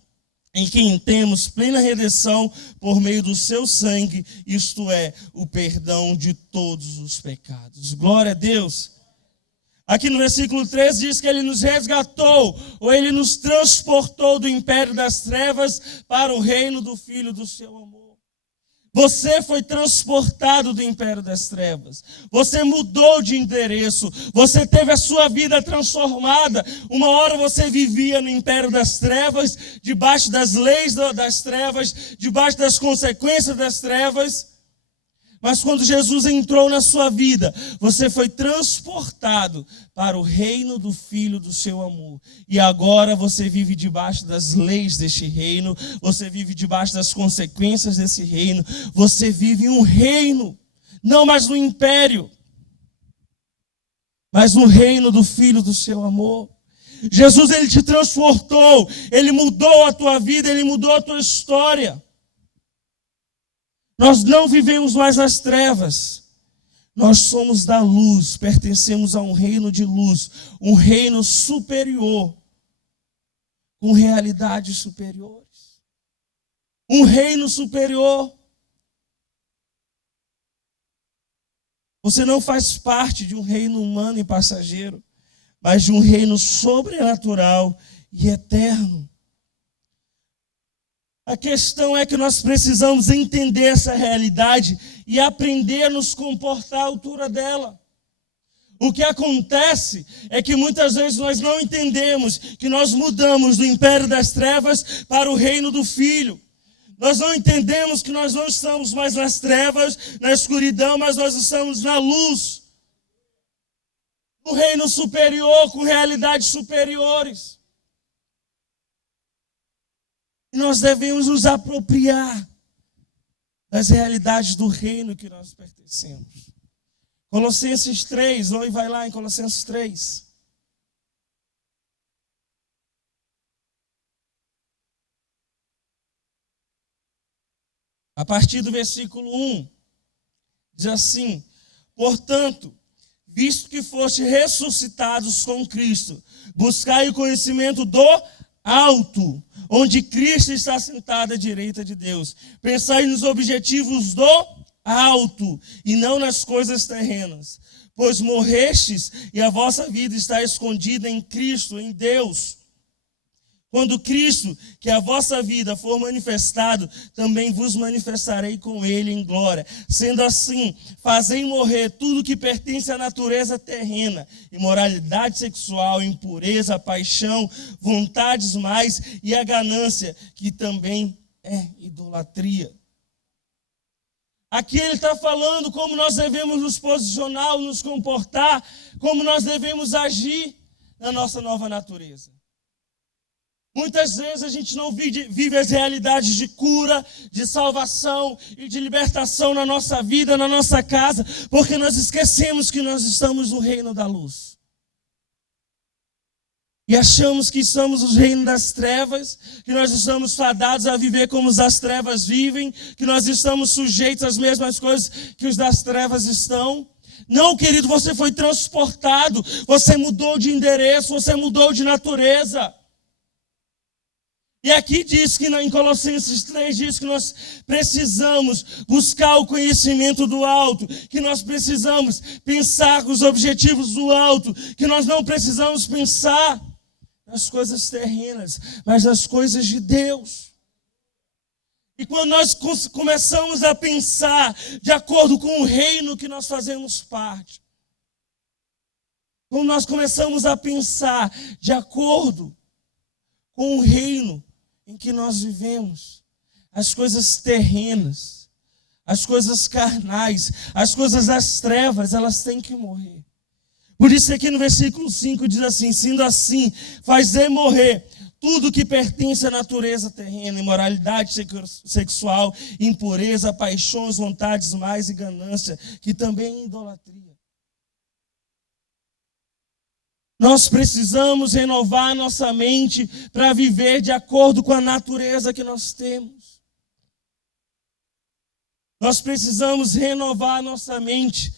em quem temos plena redenção por meio do seu sangue, isto é, o perdão de todos os pecados. Glória a Deus. Aqui no versículo 13 diz que ele nos resgatou, ou ele nos transportou do império das trevas para o reino do Filho do seu amor. Você foi transportado do império das trevas. Você mudou de endereço. Você teve a sua vida transformada. Uma hora você vivia no império das trevas, debaixo das leis das trevas, debaixo das consequências das trevas. Mas quando Jesus entrou na sua vida, você foi transportado para o reino do Filho do seu amor. E agora você vive debaixo das leis deste reino, você vive debaixo das consequências desse reino, você vive em um reino, não mais no império, mas no reino do Filho do seu amor. Jesus, ele te transportou, ele mudou a tua vida, ele mudou a tua história. Nós não vivemos mais nas trevas. Nós somos da luz, pertencemos a um reino de luz, um reino superior, com realidades superiores. Um reino superior. Você não faz parte de um reino humano e passageiro, mas de um reino sobrenatural e eterno. A questão é que nós precisamos entender essa realidade e aprender a nos comportar à altura dela. O que acontece é que muitas vezes nós não entendemos que nós mudamos do império das trevas para o reino do Filho. Nós não entendemos que nós não estamos mais nas trevas, na escuridão, mas nós estamos na luz. No reino superior, com realidades superiores. E nós devemos nos apropriar das realidades do reino que nós pertencemos. Colossenses 3, hoje vai lá em Colossenses 3. A partir do versículo 1, diz assim: portanto, visto que foste ressuscitados com Cristo, buscai o conhecimento do alto, onde Cristo está sentado à direita de Deus. Pensai nos objetivos do alto e não nas coisas terrenas. Pois morrestes e a vossa vida está escondida em Cristo, em Deus. Quando Cristo, que é a vossa vida, for manifestado, também vos manifestarei com ele em glória. Sendo assim, fazei morrer tudo que pertence à natureza terrena: imoralidade sexual, impureza, paixão, vontades mais e a ganância, que também é idolatria. Aqui ele está falando como nós devemos nos posicionar, nos comportar, como nós devemos agir na nossa nova natureza. Muitas vezes a gente não vive as realidades de cura, de salvação e de libertação na nossa vida, na nossa casa, porque nós esquecemos que nós estamos no reino da luz. E achamos que estamos no reino das trevas, que nós estamos fadados a viver como os das trevas vivem, que nós estamos sujeitos às mesmas coisas que os das trevas estão. Não, querido, você foi transportado, você mudou de endereço, você mudou de natureza. E aqui diz que em Colossenses 3 diz que nós precisamos buscar o conhecimento do alto, que nós precisamos pensar os objetivos do alto, que nós não precisamos pensar nas coisas terrenas, mas nas coisas de Deus. E quando nós começamos a pensar de acordo com o reino que nós fazemos parte, quando nós começamos a pensar de acordo com o reino em que nós vivemos, as coisas terrenas, as coisas carnais, as coisas das trevas, elas têm que morrer. Por isso aqui no versículo 5 diz assim: sendo assim, fazei morrer tudo que pertence à natureza terrena: imoralidade sexual, impureza, paixões, vontades mais e ganância, que também é idolatria. Nós precisamos renovar nossa mente para viver de acordo com a natureza que nós temos. Nós precisamos renovar nossa mente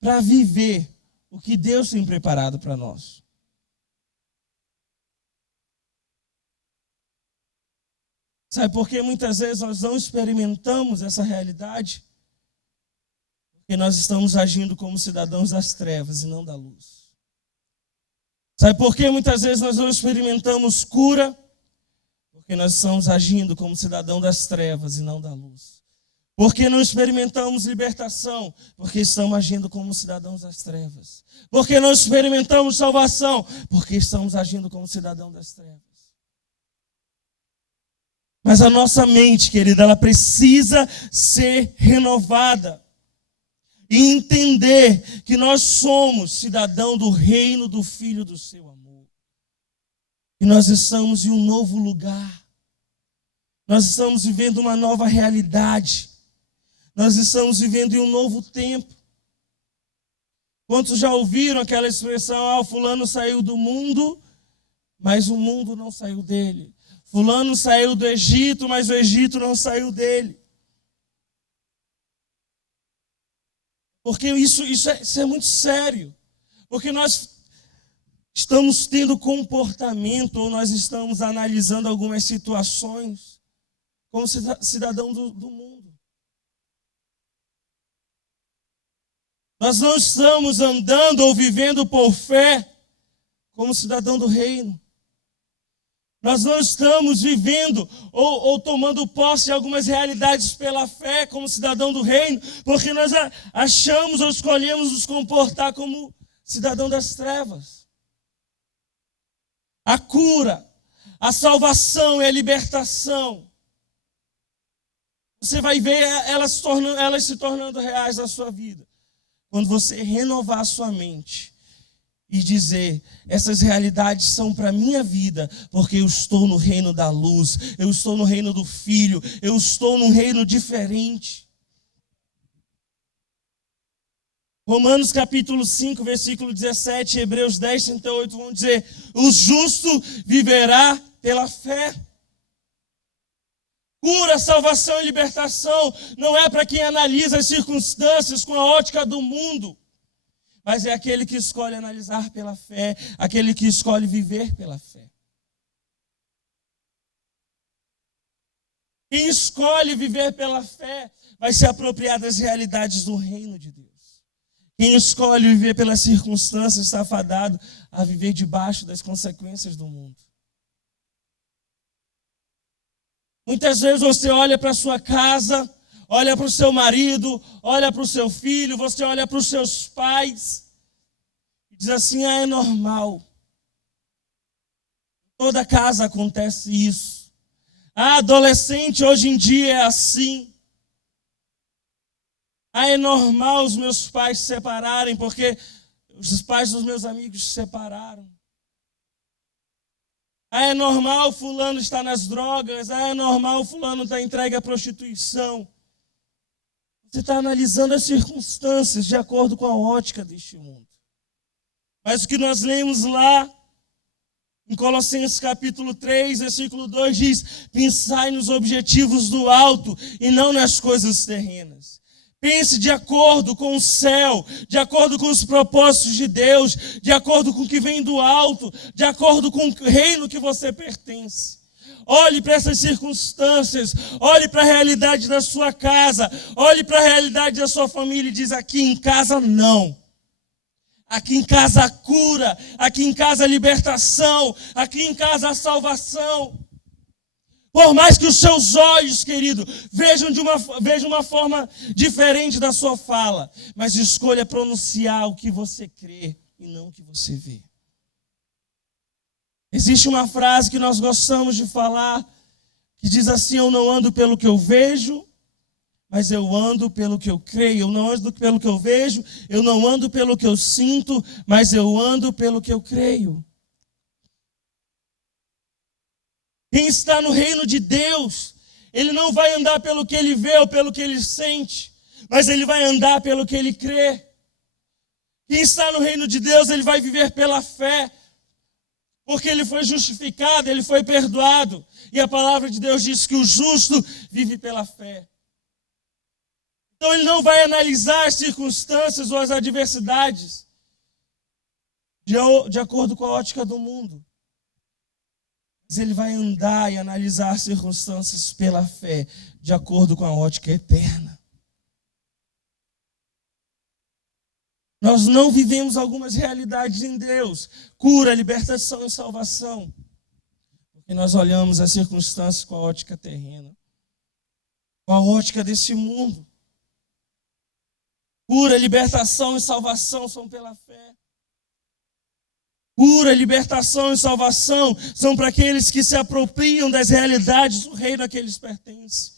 para viver o que Deus tem preparado para nós. Sabe por que muitas vezes nós não experimentamos essa realidade? Porque nós estamos agindo como cidadãos das trevas e não da luz. Sabe por que muitas vezes nós não experimentamos cura? Porque nós estamos agindo como cidadão das trevas e não da luz. Porque não experimentamos libertação? Porque estamos agindo como cidadãos das trevas. Porque não experimentamos salvação? Porque estamos agindo como cidadãos das trevas. Mas a nossa mente, querida, ela precisa ser renovada. E entender que nós somos cidadão do reino do Filho do seu amor. E nós estamos em um novo lugar. Nós estamos vivendo uma nova realidade. Nós estamos vivendo em um novo tempo. Quantos já ouviram aquela expressão, o fulano saiu do mundo, mas o mundo não saiu dele. Fulano saiu do Egito, mas o Egito não saiu dele. Porque isso é muito sério. Porque nós estamos tendo comportamento, ou nós estamos analisando algumas situações como cidadão do mundo. Nós não estamos andando ou vivendo por fé como cidadão do reino. Nós não estamos vivendo ou tomando posse de algumas realidades pela fé como cidadão do reino, porque nós achamos ou escolhemos nos comportar como cidadão das trevas. A cura, a salvação e a libertação, você vai ver elas se tornando reais na sua vida. Quando você renovar a sua mente e dizer, essas realidades são para a minha vida, porque eu estou no reino da luz, eu estou no reino do Filho, eu estou num reino diferente. Romanos capítulo 5, versículo 17, Hebreus 10, 38 vão dizer, o justo viverá pela fé. Cura, salvação e libertação não é para quem analisa as circunstâncias com a ótica do mundo, mas é aquele que escolhe analisar pela fé, aquele que escolhe viver pela fé. Quem escolhe viver pela fé vai se apropriar das realidades do reino de Deus. Quem escolhe viver pelas circunstâncias está fadado a viver debaixo das consequências do mundo. Muitas vezes você olha para a sua casa, olha para o seu marido, olha para o seu filho, você olha para os seus pais e diz assim, é normal. Toda casa acontece isso. Adolescente hoje em dia é assim. É normal os meus pais se separarem, porque os pais dos meus amigos se separaram. É normal fulano estar nas drogas, é normal fulano estar entregue à prostituição. Você está analisando as circunstâncias de acordo com a ótica deste mundo. Mas o que nós lemos lá, em Colossenses capítulo 3, versículo 2, diz, pensai nos objetivos do alto e não nas coisas terrenas. Pense de acordo com o céu, de acordo com os propósitos de Deus, de acordo com o que vem do alto, de acordo com o reino que você pertence. Olhe para essas circunstâncias, olhe para a realidade da sua casa, olhe para a realidade da sua família e diz, aqui em casa não. Aqui em casa a cura, aqui em casa a libertação, aqui em casa a salvação. Por mais que os seus olhos, querido, vejam uma forma diferente da sua fala, mas escolha pronunciar o que você crê e não o que você vê. Existe uma frase que nós gostamos de falar, que diz assim, eu não ando pelo que eu vejo, mas eu ando pelo que eu creio. Eu não ando pelo que eu vejo, eu não ando pelo que eu sinto, mas eu ando pelo que eu creio. Quem está no reino de Deus, ele não vai andar pelo que ele vê ou pelo que ele sente, mas ele vai andar pelo que ele crê. Quem está no reino de Deus, ele vai viver pela fé, porque ele foi justificado, ele foi perdoado. E a palavra de Deus diz que o justo vive pela fé. Então ele não vai analisar as circunstâncias ou as adversidades de acordo com a ótica do mundo. Mas ele vai andar e analisar as circunstâncias pela fé, de acordo com a ótica eterna. Nós não vivemos algumas realidades em Deus. Cura, libertação e salvação. Porque nós olhamos as circunstâncias com a ótica terrena. Com a ótica desse mundo. Cura, libertação e salvação são pela fé. Cura, libertação e salvação são para aqueles que se apropriam das realidades do reino a que eles pertencem.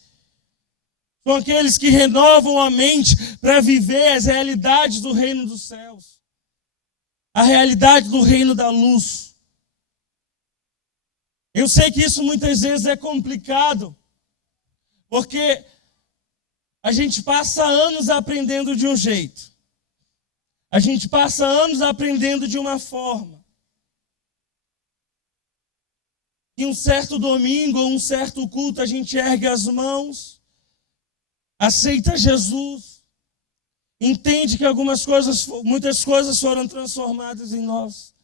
São aqueles que renovam a mente para viver as realidades do reino dos céus. A realidade do reino da luz. Eu sei que isso muitas vezes é complicado, porque a gente passa anos aprendendo de um jeito. A gente passa anos aprendendo de uma forma. E um certo domingo ou um certo culto a gente ergue as mãos, aceita Jesus, entende que muitas coisas foram transformadas em nós.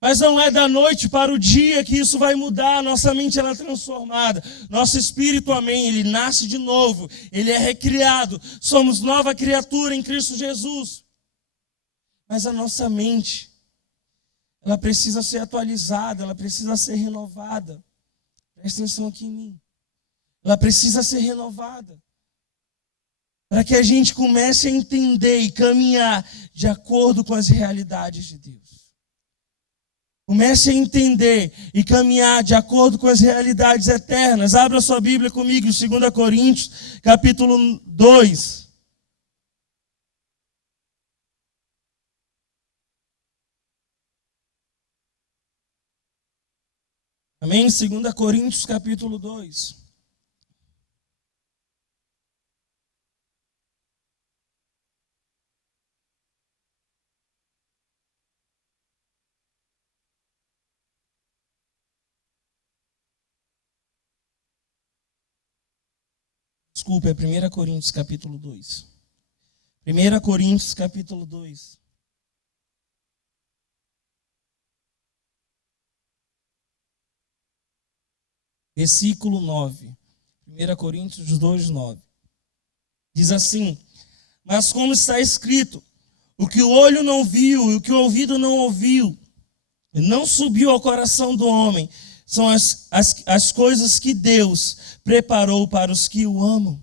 Mas não é da noite para o dia que isso vai mudar, nossa mente ela é transformada. Nosso espírito, amém, ele nasce de novo, ele é recriado. Somos nova criatura em Cristo Jesus. Mas a nossa mente, ela precisa ser atualizada, ela precisa ser renovada. Presta atenção aqui em mim. Ela precisa ser renovada. Para que a gente comece a entender e caminhar de acordo com as realidades de Deus. Comece a entender e caminhar de acordo com as realidades eternas. Abra sua Bíblia comigo em 2 Coríntios, capítulo 2. Amém? 2 Coríntios, capítulo 2. Desculpa, é 1 Coríntios capítulo 2. 1 Coríntios capítulo 2. Versículo 9. 1 Coríntios 2, 9. Diz assim: mas como está escrito, o que o olho não viu e o que o ouvido não ouviu, não subiu ao coração do homem, são as coisas que Deus preparou para os que o amam.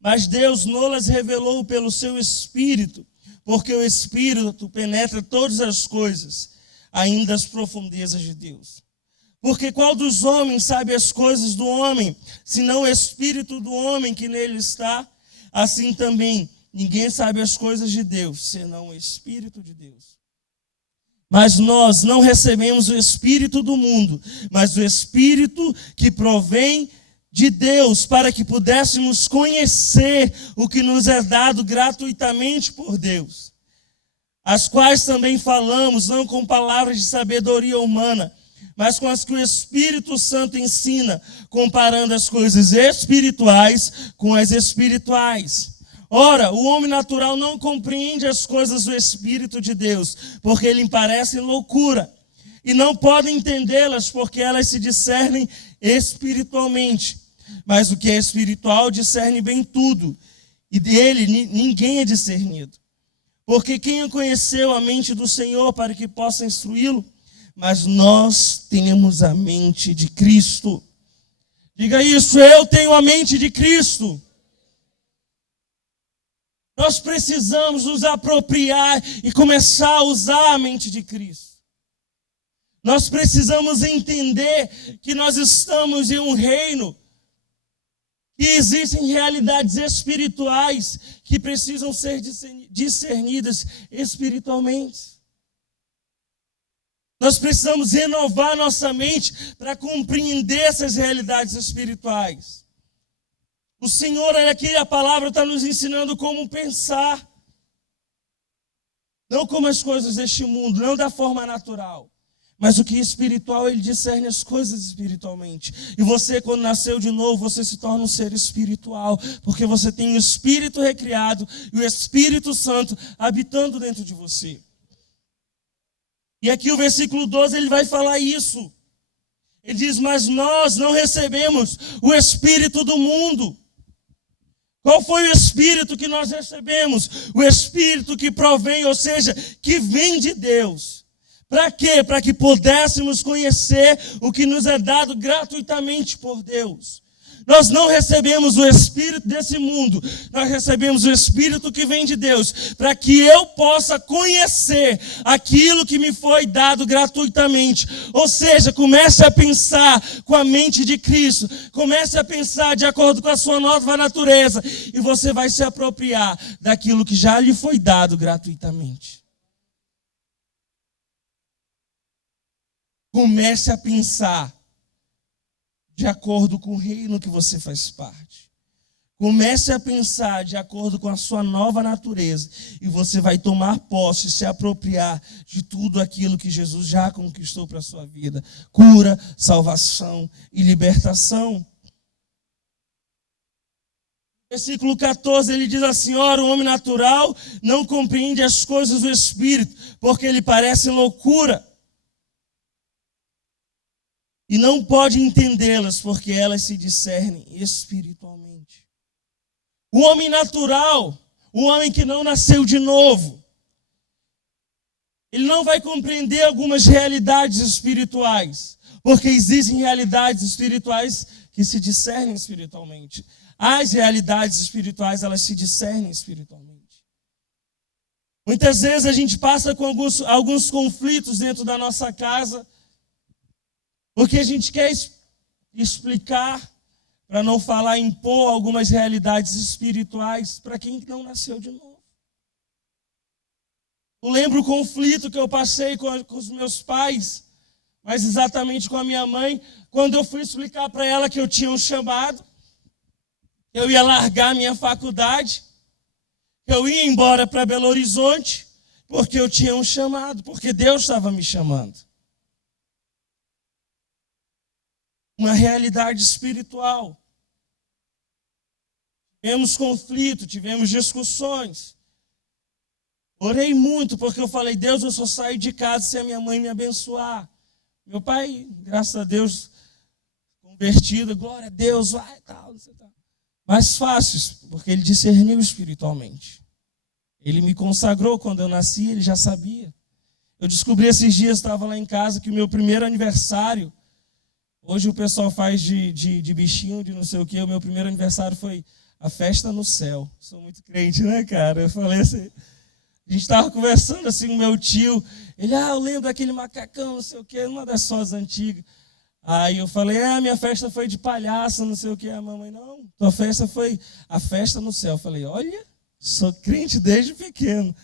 Mas Deus não-las revelou pelo seu Espírito, porque o Espírito penetra todas as coisas, ainda as profundezas de Deus. Porque qual dos homens sabe as coisas do homem, senão o Espírito do homem que nele está? Assim também, ninguém sabe as coisas de Deus, senão o Espírito de Deus. Mas nós não recebemos o Espírito do mundo, mas o Espírito que provém de Deus, para que pudéssemos conhecer o que nos é dado gratuitamente por Deus. As quais também falamos, não com palavras de sabedoria humana, mas com as que o Espírito Santo ensina, comparando as coisas espirituais com as espirituais. Ora, o homem natural não compreende as coisas do Espírito de Deus, porque lhe parecem loucura, e não pode entendê-las, porque elas se discernem espiritualmente. Mas o que é espiritual discerne bem tudo, e dele ninguém é discernido. Porque quem conheceu a mente do Senhor para que possa instruí-lo? Mas nós temos a mente de Cristo. Diga isso, eu tenho a mente de Cristo. Nós precisamos nos apropriar e começar a usar a mente de Cristo. Nós precisamos entender que nós estamos em um reino que existem realidades espirituais que precisam ser discernidas espiritualmente. Nós precisamos renovar nossa mente para compreender essas realidades espirituais. O Senhor, aqui a palavra está nos ensinando como pensar. Não como as coisas deste mundo, não da forma natural. Mas o que é espiritual, ele discerne as coisas espiritualmente. E você, quando nasceu de novo, você se torna um ser espiritual. Porque você tem o Espírito recriado e o Espírito Santo habitando dentro de você. E aqui o versículo 12, ele vai falar isso. Ele diz, mas nós não recebemos o Espírito do mundo. Qual foi o Espírito que nós recebemos? O Espírito que provém, ou seja, que vem de Deus. Para quê? Para que pudéssemos conhecer o que nos é dado gratuitamente por Deus. Nós não recebemos o Espírito desse mundo, nós recebemos o Espírito que vem de Deus, para que eu possa conhecer aquilo que me foi dado gratuitamente. Ou seja, comece a pensar com a mente de Cristo, comece a pensar de acordo com a sua nova natureza, e você vai se apropriar daquilo que já lhe foi dado gratuitamente. Comece a pensar de acordo com o reino que você faz parte. Comece a pensar de acordo com a sua nova natureza e você vai tomar posse, se apropriar de tudo aquilo que Jesus já conquistou para a sua vida. Cura, salvação e libertação. Versículo 14, ele diz assim: ora, o homem natural não compreende as coisas do Espírito, porque lhe parecem loucura. E não pode entendê-las, porque elas se discernem espiritualmente. O homem natural, o homem que não nasceu de novo, ele não vai compreender algumas realidades espirituais, porque existem realidades espirituais que se discernem espiritualmente. As realidades espirituais, elas se discernem espiritualmente. Muitas vezes a gente passa com alguns conflitos dentro da nossa casa, porque a gente quer explicar, para não falar, impor algumas realidades espirituais para quem não nasceu de novo. Eu lembro o conflito que eu passei com os meus pais, mas exatamente com a minha mãe, quando eu fui explicar para ela que eu tinha um chamado, eu ia largar minha faculdade, eu ia embora para Belo Horizonte, porque eu tinha um chamado, porque Deus estava me chamando. Uma realidade espiritual. Tivemos conflito, tivemos discussões. Orei muito, porque eu falei: Deus, eu só saio de casa se a minha mãe me abençoar. Meu pai, graças a Deus, convertido, glória a Deus, vai, tal, não sei, tal. Mais fácil, porque ele discerniu espiritualmente. Ele me consagrou quando eu nasci, ele já sabia. Eu descobri esses dias, estava lá em casa, que o meu primeiro aniversário, hoje o pessoal faz de bichinho, de não sei o quê, o meu primeiro aniversário foi a festa no céu. Sou muito crente, né, cara? Eu falei assim, a gente estava conversando assim com o meu tio, ele, eu lembro daquele macacão, não sei o quê, uma das fotos antigas. Aí eu falei, minha festa foi de palhaço, não sei o quê. A mamãe, não, tua festa foi a festa no céu. Eu falei, olha, sou crente desde pequeno.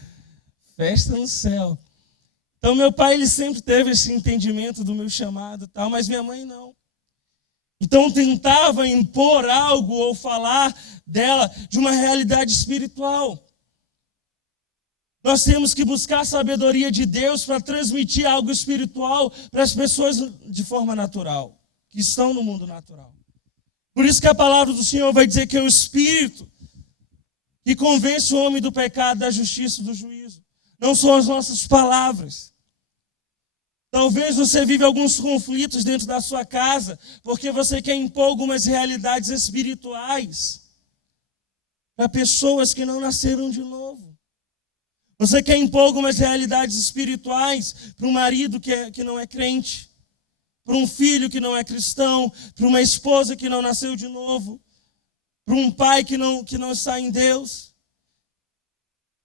Festa no céu. Então meu pai, ele sempre teve esse entendimento do meu chamado e tal, mas minha mãe não. Então tentava impor algo ou falar dela de uma realidade espiritual. Nós temos que buscar a sabedoria de Deus para transmitir algo espiritual para as pessoas de forma natural, que estão no mundo natural. Por isso que a palavra do Senhor vai dizer que é o Espírito que convence o homem do pecado, da justiça e do juízo. Não são as nossas palavras. Talvez você vive alguns conflitos dentro da sua casa, porque você quer impor algumas realidades espirituais para pessoas que não nasceram de novo. Você quer impor algumas realidades espirituais para um marido que não é crente, para um filho que não é cristão, para uma esposa que não nasceu de novo, para um pai que não está em Deus.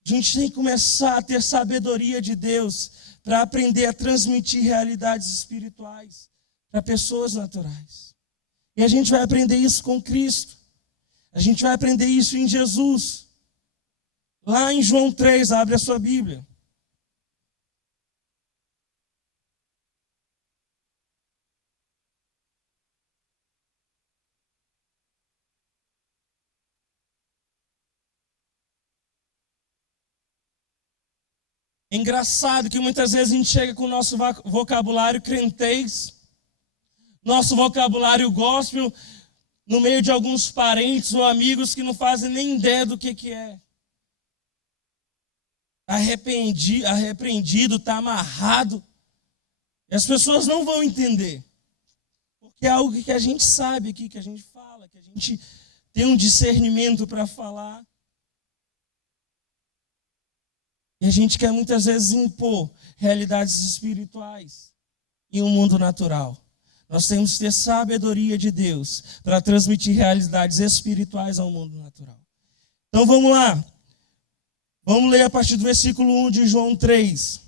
A gente tem que começar a ter sabedoria de Deus para aprender a transmitir realidades espirituais para pessoas naturais. E a gente vai aprender isso com Cristo. A gente vai aprender isso em Jesus. Lá em João 3, abre a sua Bíblia. É engraçado que muitas vezes a gente chega com o nosso vocabulário crentez, nosso vocabulário gospel, no meio de alguns parentes ou amigos que não fazem nem ideia do que é. Está arrependido, está amarrado. E as pessoas não vão entender. Porque é algo que a gente sabe aqui, que a gente fala, que a gente tem um discernimento para falar. E a gente quer muitas vezes impor realidades espirituais em um mundo natural. Nós temos que ter sabedoria de Deus para transmitir realidades espirituais ao mundo natural. Então vamos lá. Vamos ler a partir do versículo 1 de João 3.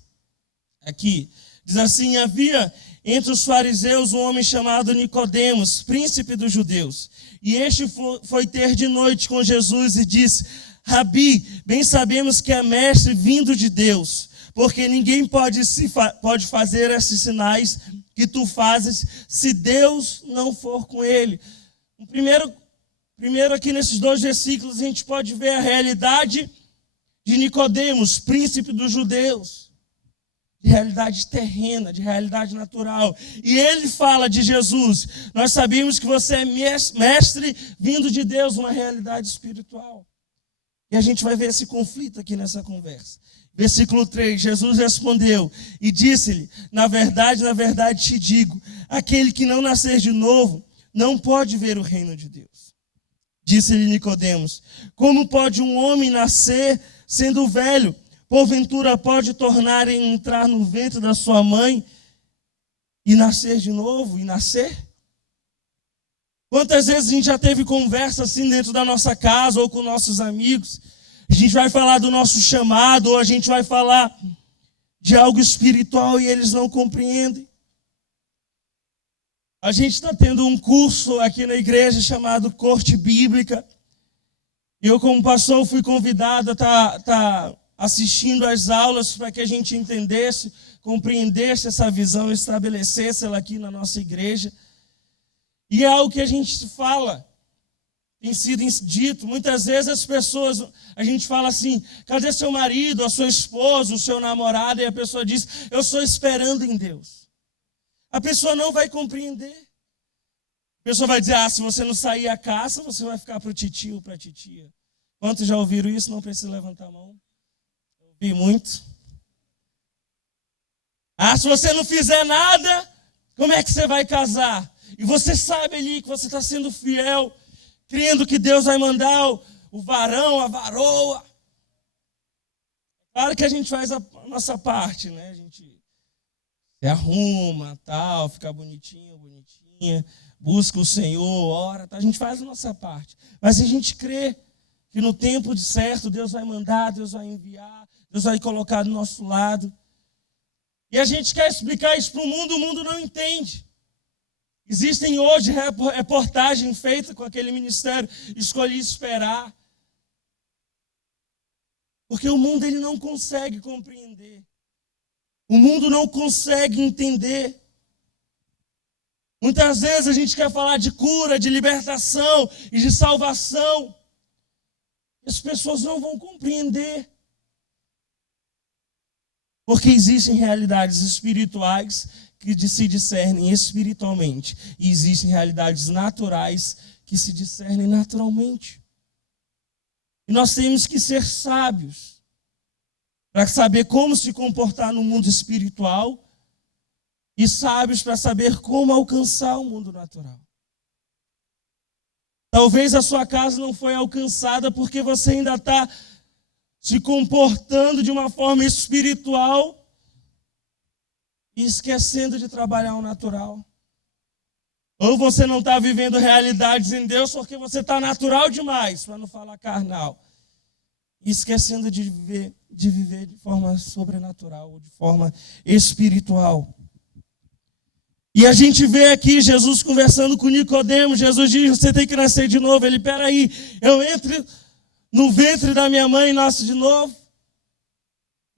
Aqui. Diz assim: havia entre os fariseus um homem chamado Nicodemos, príncipe dos judeus. E este foi ter de noite com Jesus e disse: Rabi, bem sabemos que é mestre vindo de Deus, porque ninguém pode fazer esses sinais que tu fazes se Deus não for com ele. Primeiro aqui nesses 2 versículos a gente pode ver a realidade de Nicodemos, príncipe dos judeus. De realidade terrena, de realidade natural. E ele fala de Jesus: nós sabemos que você é mestre vindo de Deus, uma realidade espiritual. E a gente vai ver esse conflito aqui nessa conversa. Versículo 3, Jesus respondeu e disse-lhe: na verdade te digo, aquele que não nascer de novo não pode ver o reino de Deus. Disse-lhe Nicodemos: como pode um homem nascer sendo velho? Porventura pode tornar a entrar no ventre da sua mãe e nascer de novo, e nascer? Quantas vezes a gente já teve conversa assim dentro da nossa casa ou com nossos amigos? A gente vai falar do nosso chamado, ou a gente vai falar de algo espiritual e eles não compreendem. A gente está tendo um curso aqui na igreja chamado Corte Bíblica. Eu, como pastor, fui convidado a estar assistindo às aulas para que a gente entendesse, compreendesse essa visão, estabelecesse ela aqui na nossa igreja. E é algo que a gente fala, tem sido dito. Muitas vezes as pessoas, a gente fala assim: cadê seu marido, a sua esposa, o seu namorado? E a pessoa diz: eu estou esperando em Deus. A pessoa não vai compreender. A pessoa vai dizer: se você não sair à caça, você vai ficar para o titio ou para a titia. Quantos já ouviram isso? Não precisa levantar a mão. Ouvi muito. Se você não fizer nada, como é que você vai casar? E você sabe ali que você está sendo fiel, crendo que Deus vai mandar o varão, a varoa. Claro que a gente faz a nossa parte, né? A gente se arruma, tal, fica bonitinho, bonitinha, busca o Senhor, ora, tá? A gente faz a nossa parte. Mas a gente crê que no tempo certo Deus vai mandar, Deus vai enviar, Deus vai colocar do nosso lado. E a gente quer explicar isso para o mundo não entende. Existem hoje reportagens feitas com aquele ministério Escolhi Esperar. Porque o mundo ele não consegue compreender. O mundo não consegue entender. Muitas vezes a gente quer falar de cura, de libertação e de salvação. As pessoas não vão compreender. Porque existem realidades espirituais que se discernem espiritualmente. E existem realidades naturais que se discernem naturalmente. E nós temos que ser sábios para saber como se comportar no mundo espiritual e sábios para saber como alcançar o mundo natural. Talvez a sua casa não foi alcançada porque você ainda está se comportando de uma forma espiritual e esquecendo de trabalhar o natural. Ou você não está vivendo realidades em Deus porque você está natural demais, para não falar carnal. E esquecendo de viver de forma sobrenatural, ou de forma espiritual. E a gente vê aqui Jesus conversando com Nicodemos. Jesus diz: você tem que nascer de novo. Ele: peraí, eu entro no ventre da minha mãe e nasço de novo?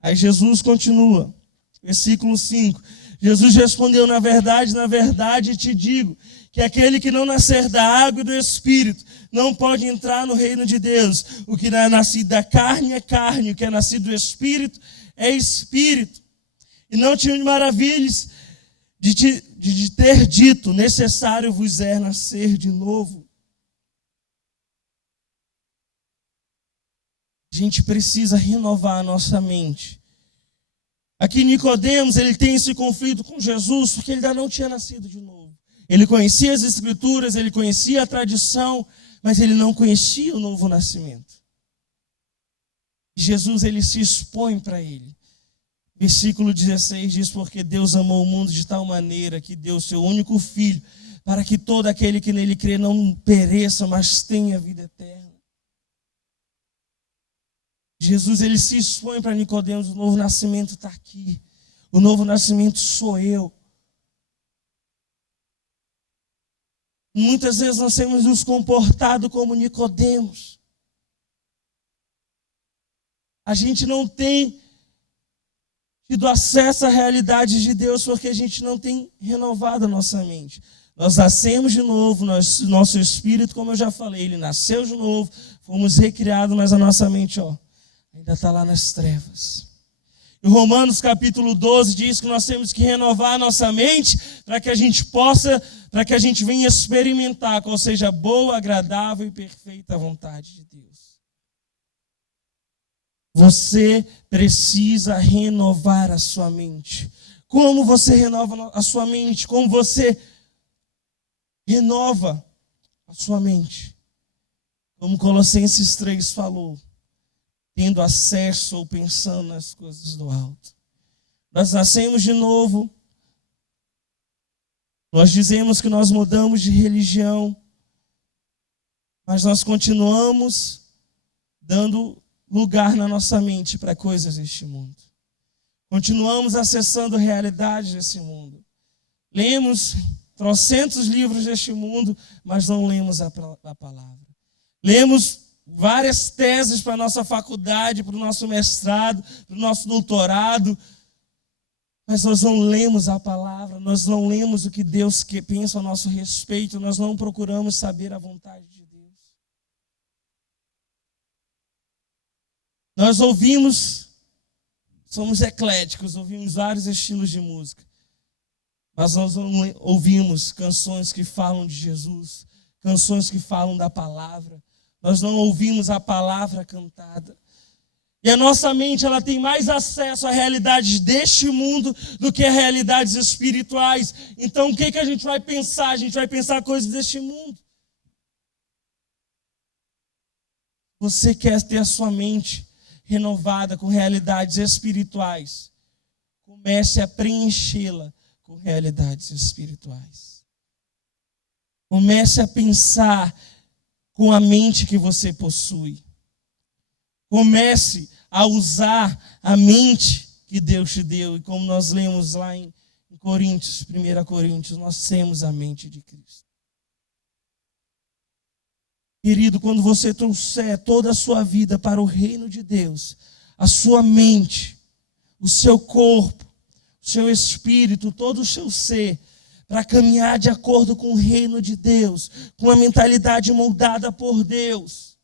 Aí Jesus continua. Versículo 5. Jesus respondeu: na verdade te digo, que aquele que não nascer da água e do Espírito não pode entrar no reino de Deus. O que não é nascido da carne é carne, o que é nascido do Espírito é Espírito. E não te maravilhes de ter dito: necessário vos é nascer de novo. A gente precisa renovar a nossa mente. Aqui Nicodemos, ele tem esse conflito com Jesus porque ele ainda não tinha nascido de novo. Ele conhecia as Escrituras, ele conhecia a tradição, mas ele não conhecia o novo nascimento. Jesus, ele se expõe para ele. Versículo 16 diz: porque Deus amou o mundo de tal maneira que deu o seu único filho, para que todo aquele que nele crê não pereça, mas tenha vida eterna. Jesus, ele se expõe para Nicodemos: o novo nascimento está aqui. O novo nascimento sou eu. Muitas vezes nós temos nos comportado como Nicodemos. A gente não tem tido acesso à realidade de Deus porque a gente não tem renovado a nossa mente. Nós nascemos de novo, nosso espírito, como eu já falei, ele nasceu de novo, fomos recriados, mas a nossa mente, ainda está lá nas trevas. E Romanos capítulo 12 diz que nós temos que renovar a nossa mente para que a gente venha experimentar qual seja a boa, agradável e perfeita vontade de Deus. Você precisa renovar a sua mente. Como você renova a sua mente? Como você renova a sua mente? Como Colossenses 3 falou, tendo acesso ou pensando nas coisas do alto. Nós nascemos de novo. Nós dizemos que nós mudamos de religião, mas nós continuamos dando lugar na nossa mente para coisas deste mundo. Continuamos acessando realidades desse mundo. Lemos trocentos livros deste mundo, mas não lemos a palavra. Lemos várias teses para a nossa faculdade, para o nosso mestrado, para o nosso doutorado, mas nós não lemos a palavra, nós não lemos o que Deus pensa a nosso respeito, nós não procuramos saber a vontade de Deus. Nós somos ecléticos, ouvimos vários estilos de música, mas nós não ouvimos canções que falam de Jesus, canções que falam da palavra. Nós não ouvimos a palavra cantada. E a nossa mente, ela tem mais acesso à realidade deste mundo do que a realidades espirituais. Então, o que a gente vai pensar? A gente vai pensar coisas deste mundo. Você quer ter a sua mente renovada com realidades espirituais? Comece a preenchê-la com realidades espirituais. Comece a pensar com a mente que você possui. Comece a usar a mente que Deus te deu. E como nós lemos lá em Coríntios, 1 Coríntios, nós temos a mente de Cristo. Querido, quando você trouxer toda a sua vida para o reino de Deus, a sua mente, o seu corpo, o seu espírito, todo o seu ser, para caminhar de acordo com o reino de Deus, com a mentalidade moldada por Deus,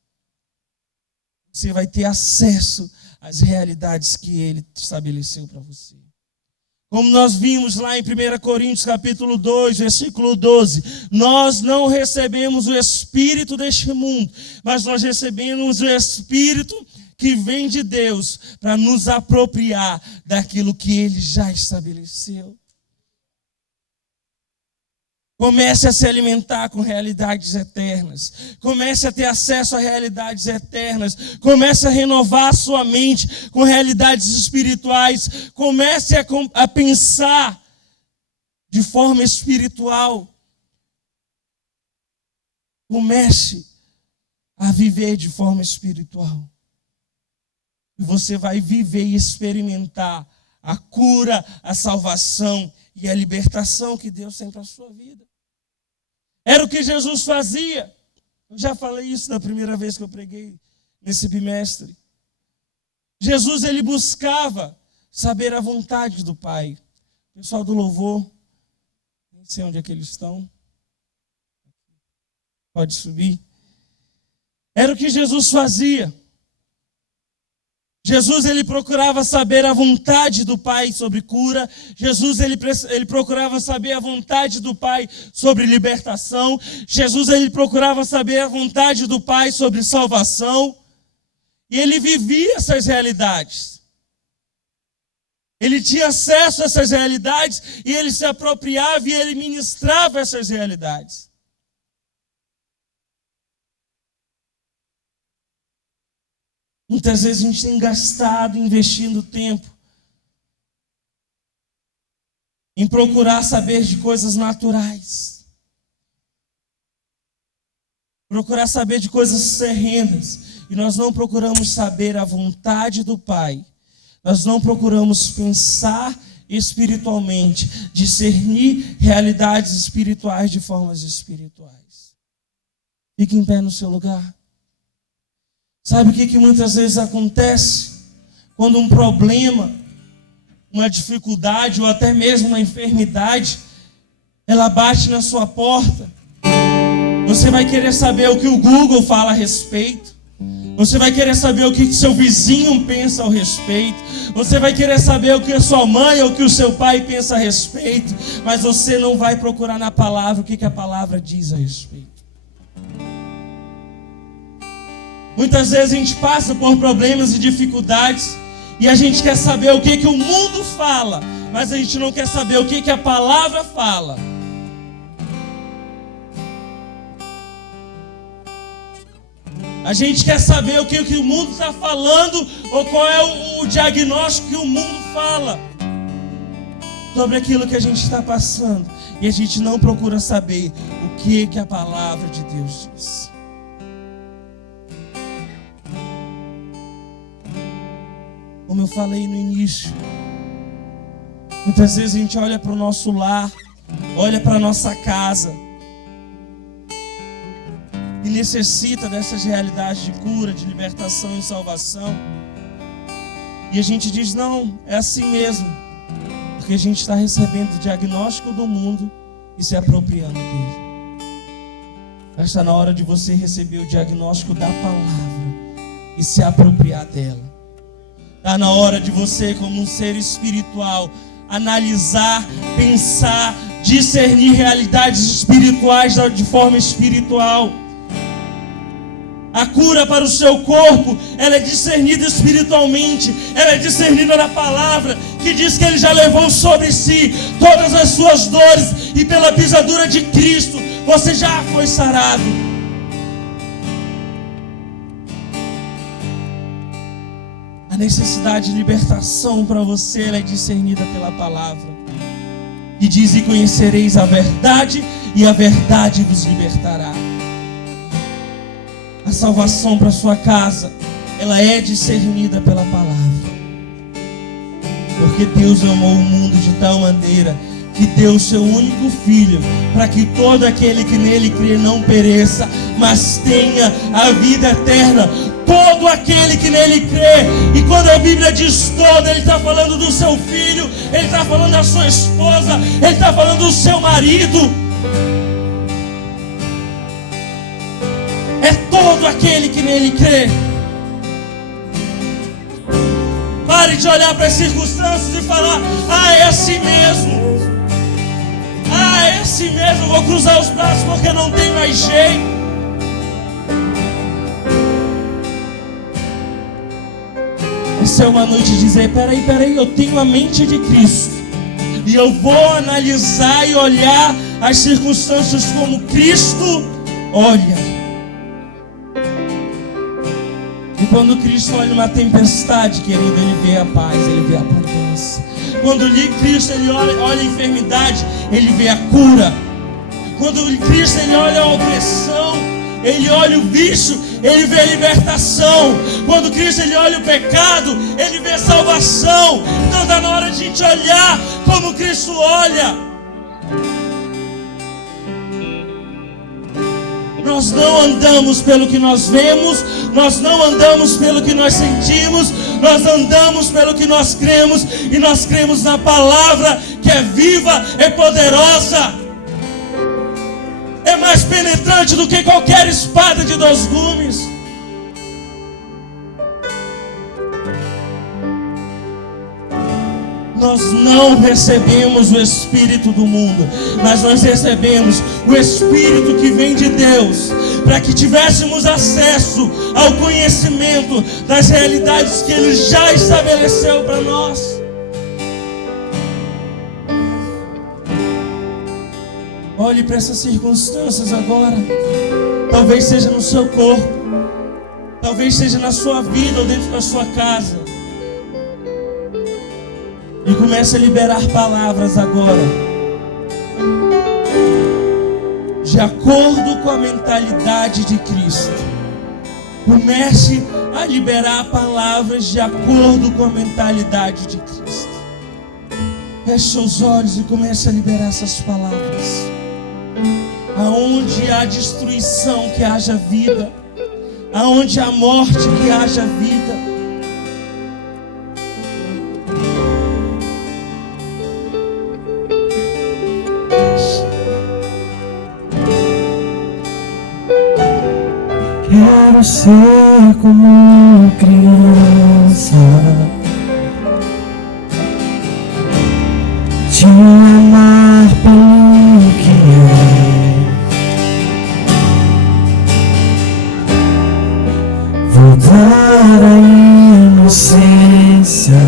você vai ter acesso às realidades que Ele estabeleceu para você. Como nós vimos lá em 1 Coríntios capítulo 2, versículo 12, nós não recebemos o Espírito deste mundo, mas nós recebemos o Espírito que vem de Deus para nos apropriar daquilo que Ele já estabeleceu. Comece a se alimentar com realidades eternas. Comece a ter acesso a realidades eternas. Comece a renovar a sua mente com realidades espirituais. Comece a pensar de forma espiritual. Comece a viver de forma espiritual. E você vai viver e experimentar a cura, a salvação e a libertação que Deus tem para a sua vida. Era o que Jesus fazia. Eu já falei isso da primeira vez que eu preguei nesse bimestre. Jesus, ele buscava saber a vontade do Pai. O pessoal do louvor, nem sei onde é que eles estão. Pode subir. Era o que Jesus fazia. Jesus, ele procurava saber a vontade do Pai sobre cura. Jesus, ele procurava saber a vontade do Pai sobre libertação. Jesus, ele procurava saber a vontade do Pai sobre salvação. E ele vivia essas realidades. Ele tinha acesso a essas realidades e ele se apropriava e ele ministrava essas realidades. Muitas vezes a gente tem gastado, investindo tempo em procurar saber de coisas naturais, procurar saber de coisas terrenas, e nós não procuramos saber a vontade do Pai. Nós não procuramos pensar espiritualmente, discernir realidades espirituais de formas espirituais. Fique em pé no seu lugar. Sabe o que muitas vezes acontece? Quando um problema, uma dificuldade ou até mesmo uma enfermidade, ela bate na sua porta, você vai querer saber o que o Google fala a respeito. Você vai querer saber o que seu vizinho pensa ao respeito. Você vai querer saber o que a sua mãe ou o que o seu pai pensa a respeito. Mas você não vai procurar na palavra o que a palavra diz a respeito. Muitas vezes a gente passa por problemas e dificuldades e a gente quer saber o que o mundo fala, mas a gente não quer saber o que a palavra fala. A gente quer saber o que o mundo está falando ou qual é o diagnóstico que o mundo fala sobre aquilo que a gente está passando. E a gente não procura saber o que a palavra de Deus diz. Como eu falei no início, muitas vezes a gente olha para o nosso lar, olha para a nossa casa e necessita dessas realidades de cura, de libertação e salvação. E a gente diz, não, é assim mesmo. Porque a gente está recebendo o diagnóstico do mundo e se apropriando dele. Mas está na hora de você receber o diagnóstico da palavra e se apropriar dela. Está na hora de você, como um ser espiritual, analisar, pensar, discernir realidades espirituais de forma espiritual. A cura para o seu corpo, ela é discernida espiritualmente, ela é discernida na palavra, que diz que Ele já levou sobre si todas as suas dores, e pela pisadura de Cristo, você já foi sarado. A necessidade de libertação para você, ela é discernida pela palavra. E diz, e conhecereis a verdade, e a verdade vos libertará. A salvação para sua casa, ela é discernida pela palavra. Porque Deus amou o mundo de tal maneira que deu o seu único Filho, para que todo aquele que nele crê não pereça, mas tenha a vida eterna. Todo aquele que nele crê. E quando a Bíblia diz todo, ele está falando do seu filho, ele está falando da sua esposa, ele está falando do seu marido. É todo aquele que nele crê. Pare de olhar para as circunstâncias e falar, é assim mesmo. É assim mesmo, vou cruzar os braços porque não tem mais jeito. Essa é uma noite de dizer, peraí, eu tenho a mente de Cristo. E eu vou analisar e olhar as circunstâncias como Cristo olha. E quando Cristo olha uma tempestade, querido, Ele vê a paz, Ele vê a abundância. Quando Cristo ele olha a enfermidade, Ele vê a cura. Quando Cristo ele olha a opressão, Ele olha o vício, Ele vê a libertação. Quando Cristo ele olha o pecado, Ele vê a salvação. Então está na hora de a gente olhar como Cristo olha. Nós não andamos pelo que nós vemos, nós não andamos pelo que nós sentimos, nós andamos pelo que nós cremos, e nós cremos na palavra que é viva, é poderosa, é mais penetrante do que qualquer espada de 2 gumes. Nós não recebemos o Espírito do mundo, mas nós recebemos o Espírito que vem de Deus, para que tivéssemos acesso ao conhecimento das realidades que Ele já estabeleceu para nós. Olhe para essas circunstâncias agora. Talvez seja no seu corpo, talvez seja na sua vida ou dentro da sua casa. E comece a liberar palavras agora, de acordo com a mentalidade de Cristo. Comece a liberar palavras de acordo com a mentalidade de Cristo. Feche seus olhos e comece a liberar essas palavras. Aonde há destruição, que haja vida. Aonde há morte, que haja vida. Quero ser como criança, te amar pelo que é, voltar à inocência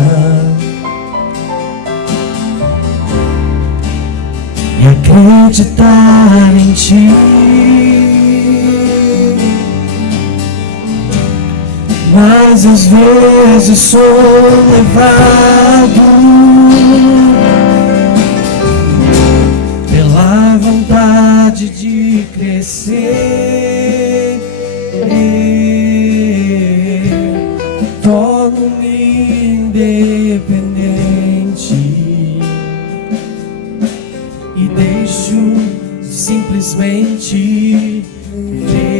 e acreditar em ti. Mas às vezes sou levado pela vontade de crescer. Torno-me independente e deixo simplesmente viver.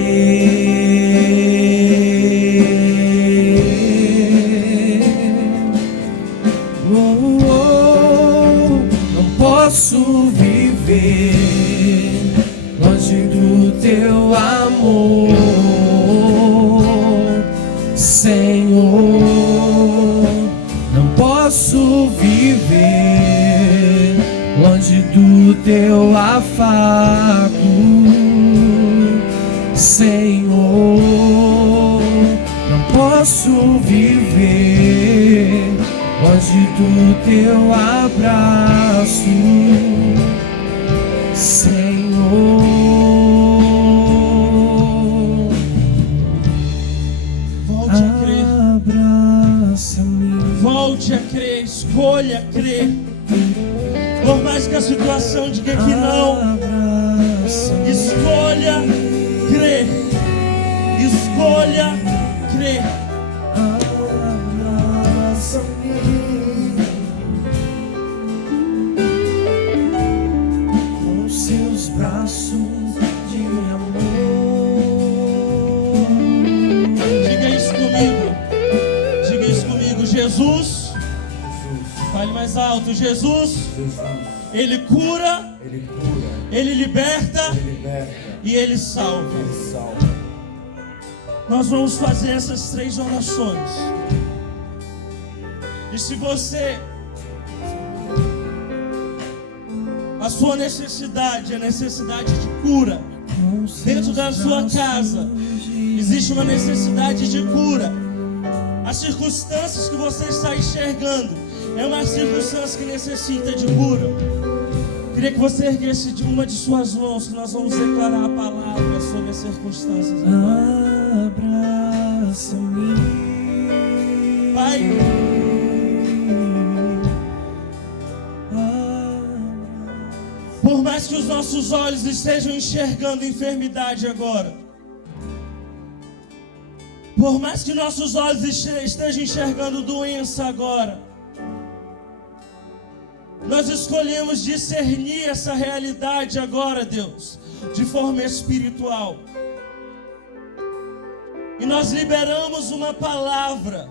Posso viver longe do teu amor, Senhor. Não posso viver longe do teu afago, Senhor. Não posso viver longe do teu abraço, Senhor. Volte a crer. Abraça-me. Volte a crer, escolha crer. Por mais que a situação diga que não, escolha crer. Escolha crer. Jesus, fale mais alto. Jesus, Ele cura, Ele liberta e Ele salva. Nós vamos fazer essas 3 orações. E se você, a sua necessidade, a necessidade de cura, dentro da sua casa, existe uma necessidade de cura. As circunstâncias que você está enxergando é uma circunstância que necessita de cura. Queria que você erguesse de uma de suas mãos, que nós vamos declarar a palavra sobre as circunstâncias agora. Abraça-me, Pai. Por mais que os nossos olhos estejam enxergando enfermidade agora, por mais que nossos olhos estejam enxergando doença agora, nós escolhemos discernir essa realidade agora, Deus, de forma espiritual. E nós liberamos uma palavra,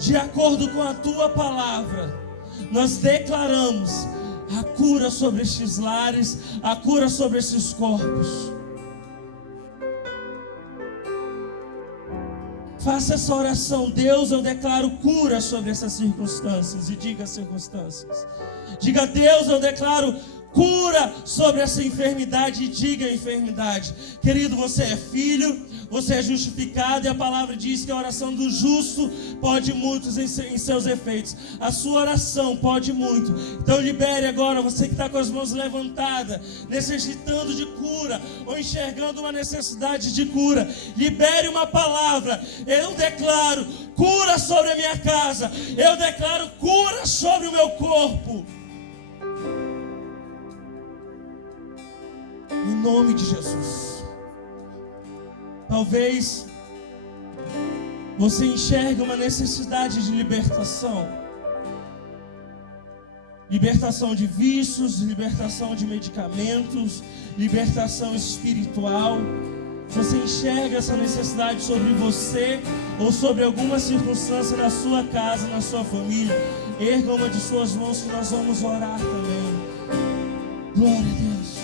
de acordo com a Tua palavra, nós declaramos a cura sobre estes lares, a cura sobre esses corpos. Faça essa oração. Deus, eu declaro cura sobre essas circunstâncias. E diga as circunstâncias. Diga: Deus, eu declaro cura sobre essa enfermidade e diga a enfermidade: querido, você é filho, você é justificado, e a palavra diz que a oração do justo pode muitos em seus efeitos. A sua oração pode muito. Então libere agora, você que está com as mãos levantadas, necessitando de cura ou enxergando uma necessidade de cura, libere uma palavra. Eu declaro cura sobre a minha casa, eu declaro cura sobre o meu corpo, em nome de Jesus. Talvez você enxergue uma necessidade de libertação. Libertação de vícios, libertação de medicamentos, libertação espiritual. Se você enxerga essa necessidade sobre você ou sobre alguma circunstância na sua casa, na sua família, erga uma de suas mãos que nós vamos orar também. Glória a Deus.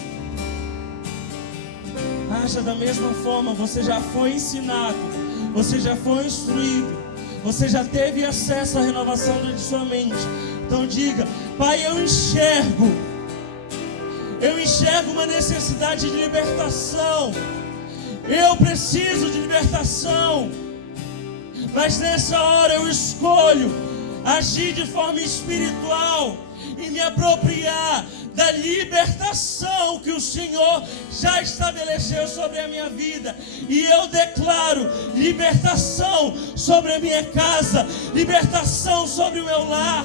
Haja da mesma forma, você já foi ensinado, você já foi instruído, você já teve acesso à renovação de sua mente. Então diga: Pai, eu enxergo uma necessidade de libertação, eu preciso de libertação, mas nessa hora eu escolho agir de forma espiritual e me apropriar da libertação que o Senhor já estabeleceu sobre a minha vida. E eu declaro libertação sobre a minha casa, libertação sobre o meu lar.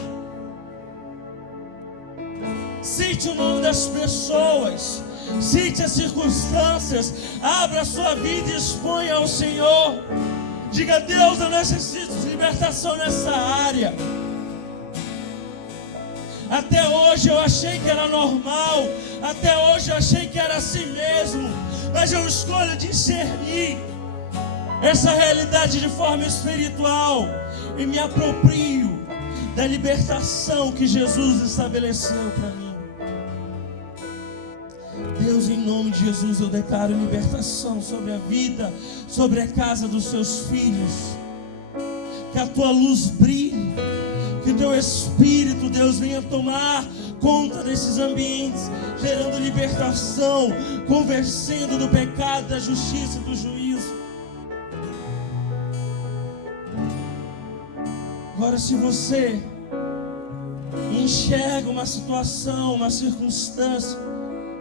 Cite o nome das pessoas, cite as circunstâncias, abra a sua vida e exponha ao Senhor. Diga: Deus, eu necessito de libertação nessa área. Até hoje eu achei que era normal, até hoje eu achei que era assim mesmo, mas eu escolho discernir essa realidade de forma espiritual e me aproprio da libertação que Jesus estabeleceu para mim. Deus, em nome de Jesus, eu declaro libertação sobre a vida, sobre a casa dos seus filhos. Que a tua luz brilhe, que o teu Espírito, Deus, venha tomar conta desses ambientes, gerando libertação, convencendo do pecado, da justiça e do juízo. Agora, se você enxerga uma situação, uma circunstância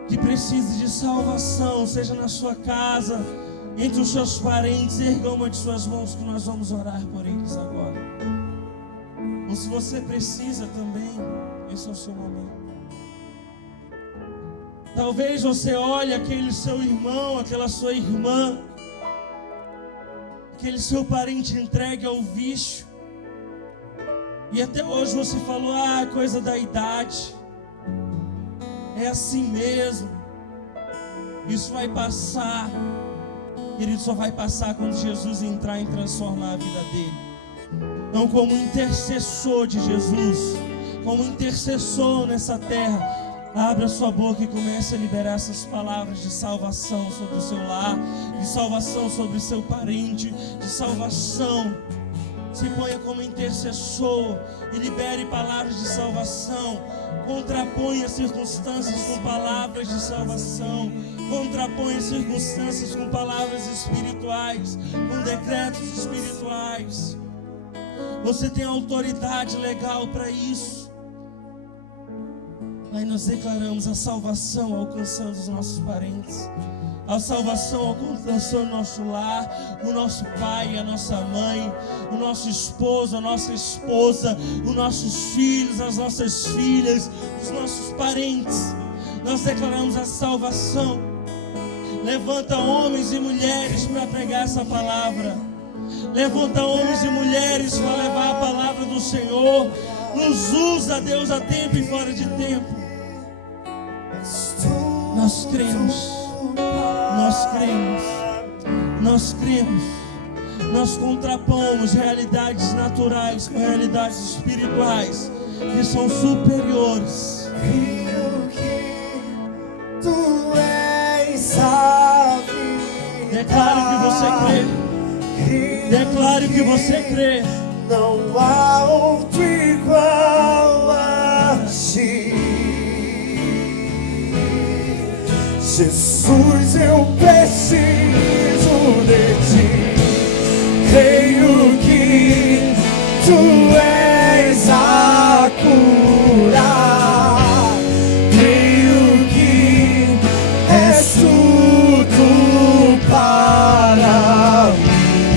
que precise de salvação, seja na sua casa, entre os seus parentes, erga uma de suas mãos que nós vamos orar por eles agora. Ou se você precisa também, esse é o seu momento. Talvez você olhe aquele seu irmão, aquela sua irmã, aquele seu parente entregue ao vício, e até hoje você falou: ah, coisa da idade, é assim mesmo, isso vai passar. Querido, só vai passar quando Jesus entrar e transformar a vida dele. Então, como intercessor de Jesus, como intercessor nessa terra, abra sua boca e comece a liberar essas palavras de salvação sobre o seu lar, de salvação sobre o seu parente, de salvação. Se ponha como intercessor e libere palavras de salvação. Contraponha circunstâncias com palavras de salvação. Contraponha circunstâncias com palavras espirituais, com decretos espirituais. Você tem autoridade legal para isso. Aí nós declaramos a salvação alcançando os nossos parentes, a salvação alcançando o nosso lar, o nosso pai, a nossa mãe, o nosso esposo, a nossa esposa, os nossos filhos, as nossas filhas, os nossos parentes. Nós declaramos a salvação. Levanta homens e mulheres para pregar essa palavra. Levanta homens e mulheres para levar a palavra do Senhor. Nos usa, Deus, a tempo e fora de tempo. Nós cremos. Nós cremos. Nós cremos. Nós contrapomos realidades naturais com realidades espirituais que são superiores. Creio que tu és a vida. Declare que você crê. Declare que você crê. Não há outro igual a ti. Jesus, eu preciso de ti. Creio que tu és a cura. Creio que és tudo para mim.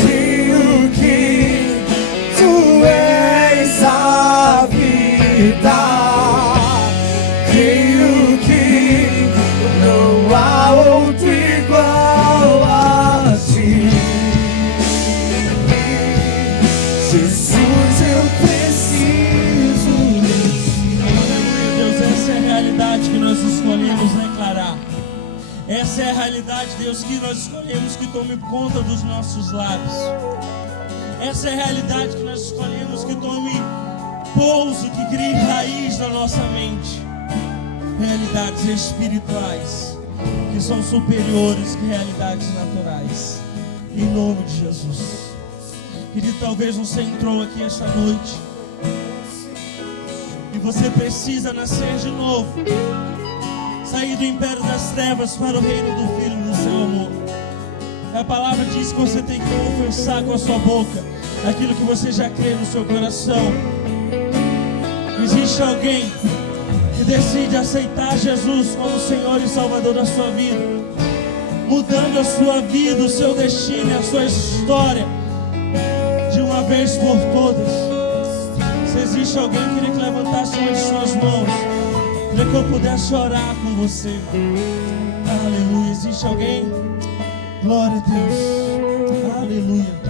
Creio que tu és a vida. Creio que não há outro igual a ti. Jesus, eu preciso de ti. Deus, essa é a realidade que nós escolhemos declarar. Essa é a realidade, Deus, que nós escolhemos que tome conta dos nossos lábios. Essa é a realidade que nós escolhemos que tome pouso, que crie raiz na nossa mente. Realidades espirituais que são superiores que realidades naturais. Em nome de Jesus. Querido, talvez você entrou aqui esta noite e você precisa nascer de novo. Sair do império das trevas para o reino do Filho do seu amor. A palavra diz que você tem que confessar com a sua boca aquilo que você já crê no seu coração. Existe alguém que decide aceitar Jesus como Senhor e Salvador da sua vida, mudando a sua vida, o seu destino e a sua história de uma vez por todas. Se existe alguém, eu queria que levantasse uma de suas mãos, para que eu pudesse orar com você. Aleluia. Existe alguém? Glória a Deus. Aleluia.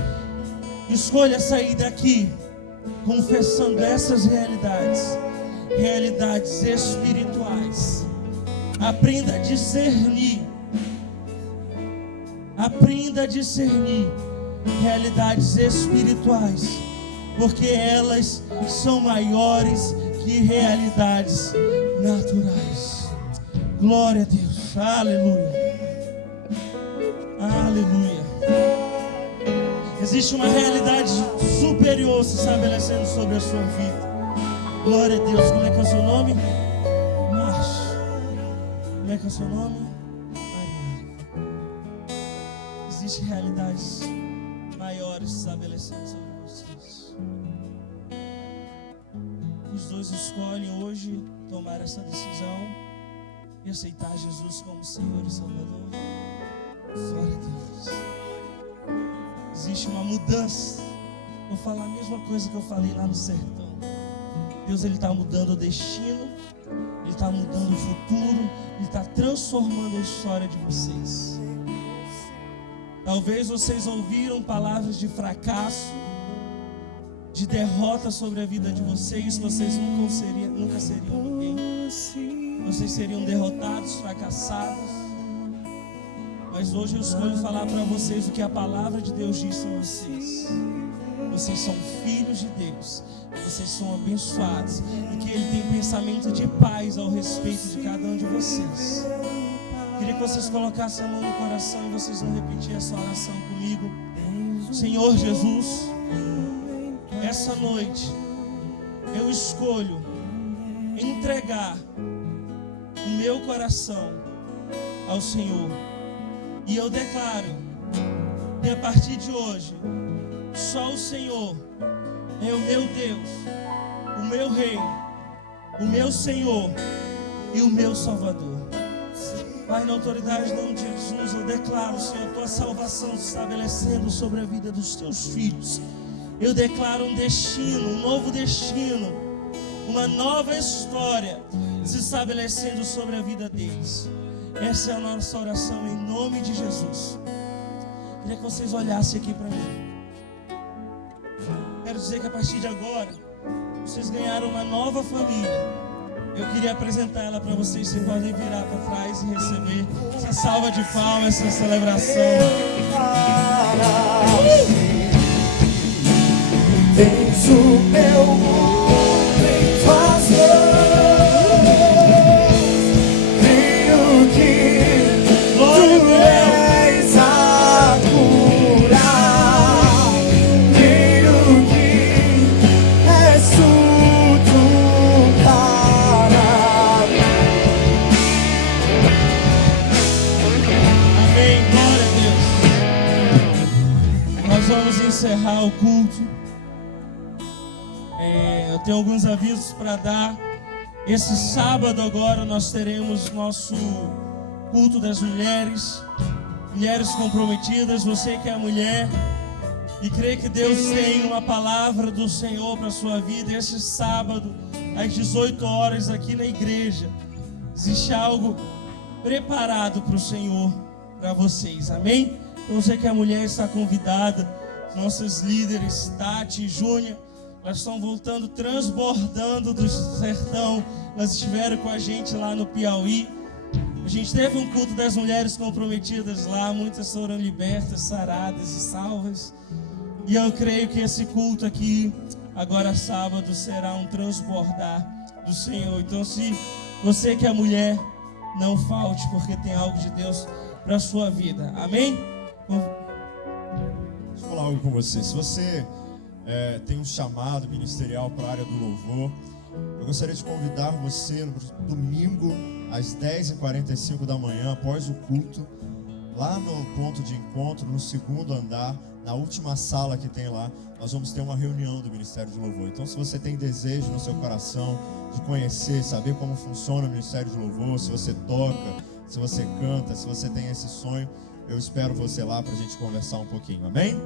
Escolha sair daqui confessando essas realidades, realidades espirituais. Aprenda a discernir. Aprenda a discernir realidades espirituais, porque elas são maiores que realidades naturais. Glória a Deus. Aleluia. Aleluia. Existe uma realidade superior se estabelecendo sobre a sua vida. Glória a Deus. Como é que é o seu nome? Márcio. Como é que é o seu nome? Mariana. Existem realidades maiores se estabelecendo sobre vocês. Os dois escolhem hoje tomar essa decisão e aceitar Jesus como Senhor e Salvador. Glória a Deus. Existe uma mudança. Vou falar a mesma coisa que eu falei lá no sertão. Deus, Ele está mudando o destino, Ele está mudando o futuro, Ele está transformando a história de vocês. Talvez vocês ouviram palavras de fracasso, de derrota sobre a vida de vocês. Vocês nunca seriam ninguém. Vocês seriam derrotados, fracassados. Mas hoje eu escolho falar para vocês o que a palavra de Deus diz sobre vocês. Vocês são filhos de Deus. Vocês são abençoados. E que Ele tem pensamento de paz ao respeito de cada um de vocês. Queria que vocês colocassem a mão no coração e vocês vão repetir essa oração comigo. Senhor Jesus, essa noite eu escolho entregar o meu coração ao Senhor. E eu declaro que a partir de hoje, só o Senhor é o meu Deus, o meu Rei, o meu Senhor e o meu Salvador. Pai, na autoridade do nome de Jesus, eu declaro, Senhor, tua salvação se estabelecendo sobre a vida dos teus filhos. Eu declaro um destino, um novo destino, uma nova história se estabelecendo sobre a vida deles. Essa é a nossa oração em nome de Jesus. Queria que vocês olhassem aqui para mim. Quero dizer que a partir de agora, vocês ganharam uma nova família. Eu queria apresentar ela para vocês. Vocês podem virar para trás e receber essa salva de palmas, essa celebração. Tens o meu mundo em tuas mãos. Creio que tu és a cura. Creio que encerrar o culto, eu tenho alguns avisos para dar. Esse sábado agora nós teremos nosso culto das mulheres, mulheres comprometidas. Você que é mulher e crê que Deus tem uma palavra do Senhor para a sua vida, esse sábado às 18 horas aqui na igreja, existe algo preparado para o Senhor, para vocês, amém? Então você que é mulher está convidada. Nossas líderes, Tati e Júnia, elas estão voltando, transbordando do sertão. Elas estiveram com a gente lá no Piauí. A gente teve um culto das mulheres comprometidas lá. Muitas foram libertas, saradas e salvas. E eu creio que esse culto aqui, agora sábado, será um transbordar do Senhor. Então, se você que é mulher, não falte, porque tem algo de Deus para a sua vida. Amém? Deixa eu falar algo com você. Se você tem um chamado ministerial para a área do louvor, eu gostaria de convidar você no domingo às 10h45 da manhã, após o culto, lá no ponto de encontro, no segundo andar, na última sala que tem lá, nós vamos ter uma reunião do Ministério de Louvor. Então, se você tem desejo no seu coração de conhecer, saber como funciona o Ministério de Louvor, se você toca, se você canta, se você tem esse sonho, eu espero você lá para a gente conversar um pouquinho, amém?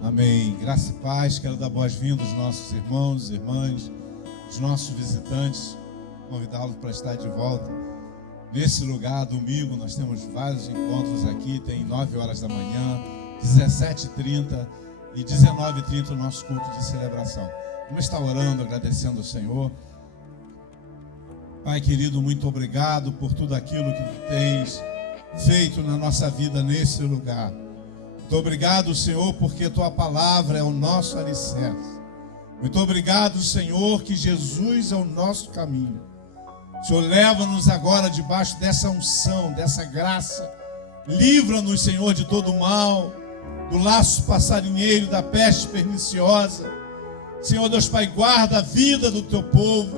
Amém. Graça e paz. Quero dar boas-vindas aos nossos irmãos e irmãs, os nossos visitantes, convidá-los para estar de volta nesse lugar. Domingo nós temos vários encontros aqui, tem 9 horas da manhã, 17h30 e 19h30 o nosso culto de celebração. Vamos estar orando, agradecendo ao Senhor. Pai querido, muito obrigado por tudo aquilo que tu tens feito na nossa vida nesse lugar. Muito obrigado, Senhor, porque tua palavra é o nosso alicerce. Muito obrigado, Senhor, que Jesus é o nosso caminho. O Senhor, leva-nos agora debaixo dessa unção, dessa graça. Livra-nos, Senhor, de todo mal, do laço passarinheiro, da peste perniciosa. Senhor Deus Pai, guarda a vida do teu povo.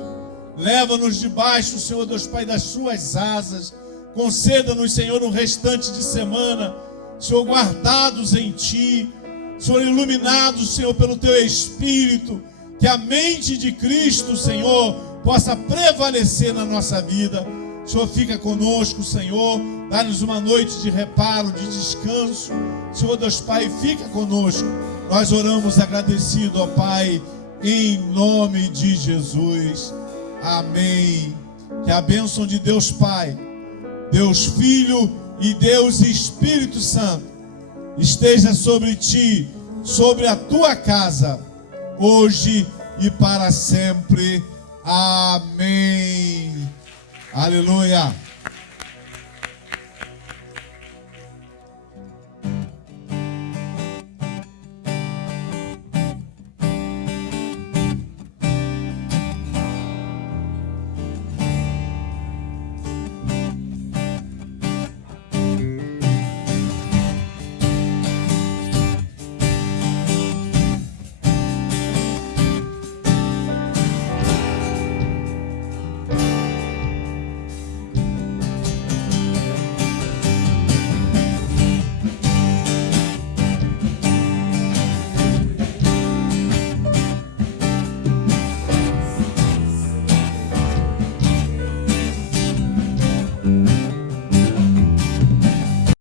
Leva-nos debaixo, Senhor Deus Pai, das suas asas. Conceda-nos, Senhor, um restante de semana, Senhor, guardados em Ti, Senhor, iluminados, Senhor, pelo Teu Espírito, que a mente de Cristo, Senhor, possa prevalecer na nossa vida. Senhor, fica conosco, Senhor, dá-nos uma noite de reparo, de descanso. Senhor Deus Pai, fica conosco. Nós oramos agradecido, ó Pai, em nome de Jesus. Amém. Que a bênção de Deus Pai, Deus Filho e Deus Espírito Santo esteja sobre ti, sobre a tua casa, hoje e para sempre. Amém. Aleluia.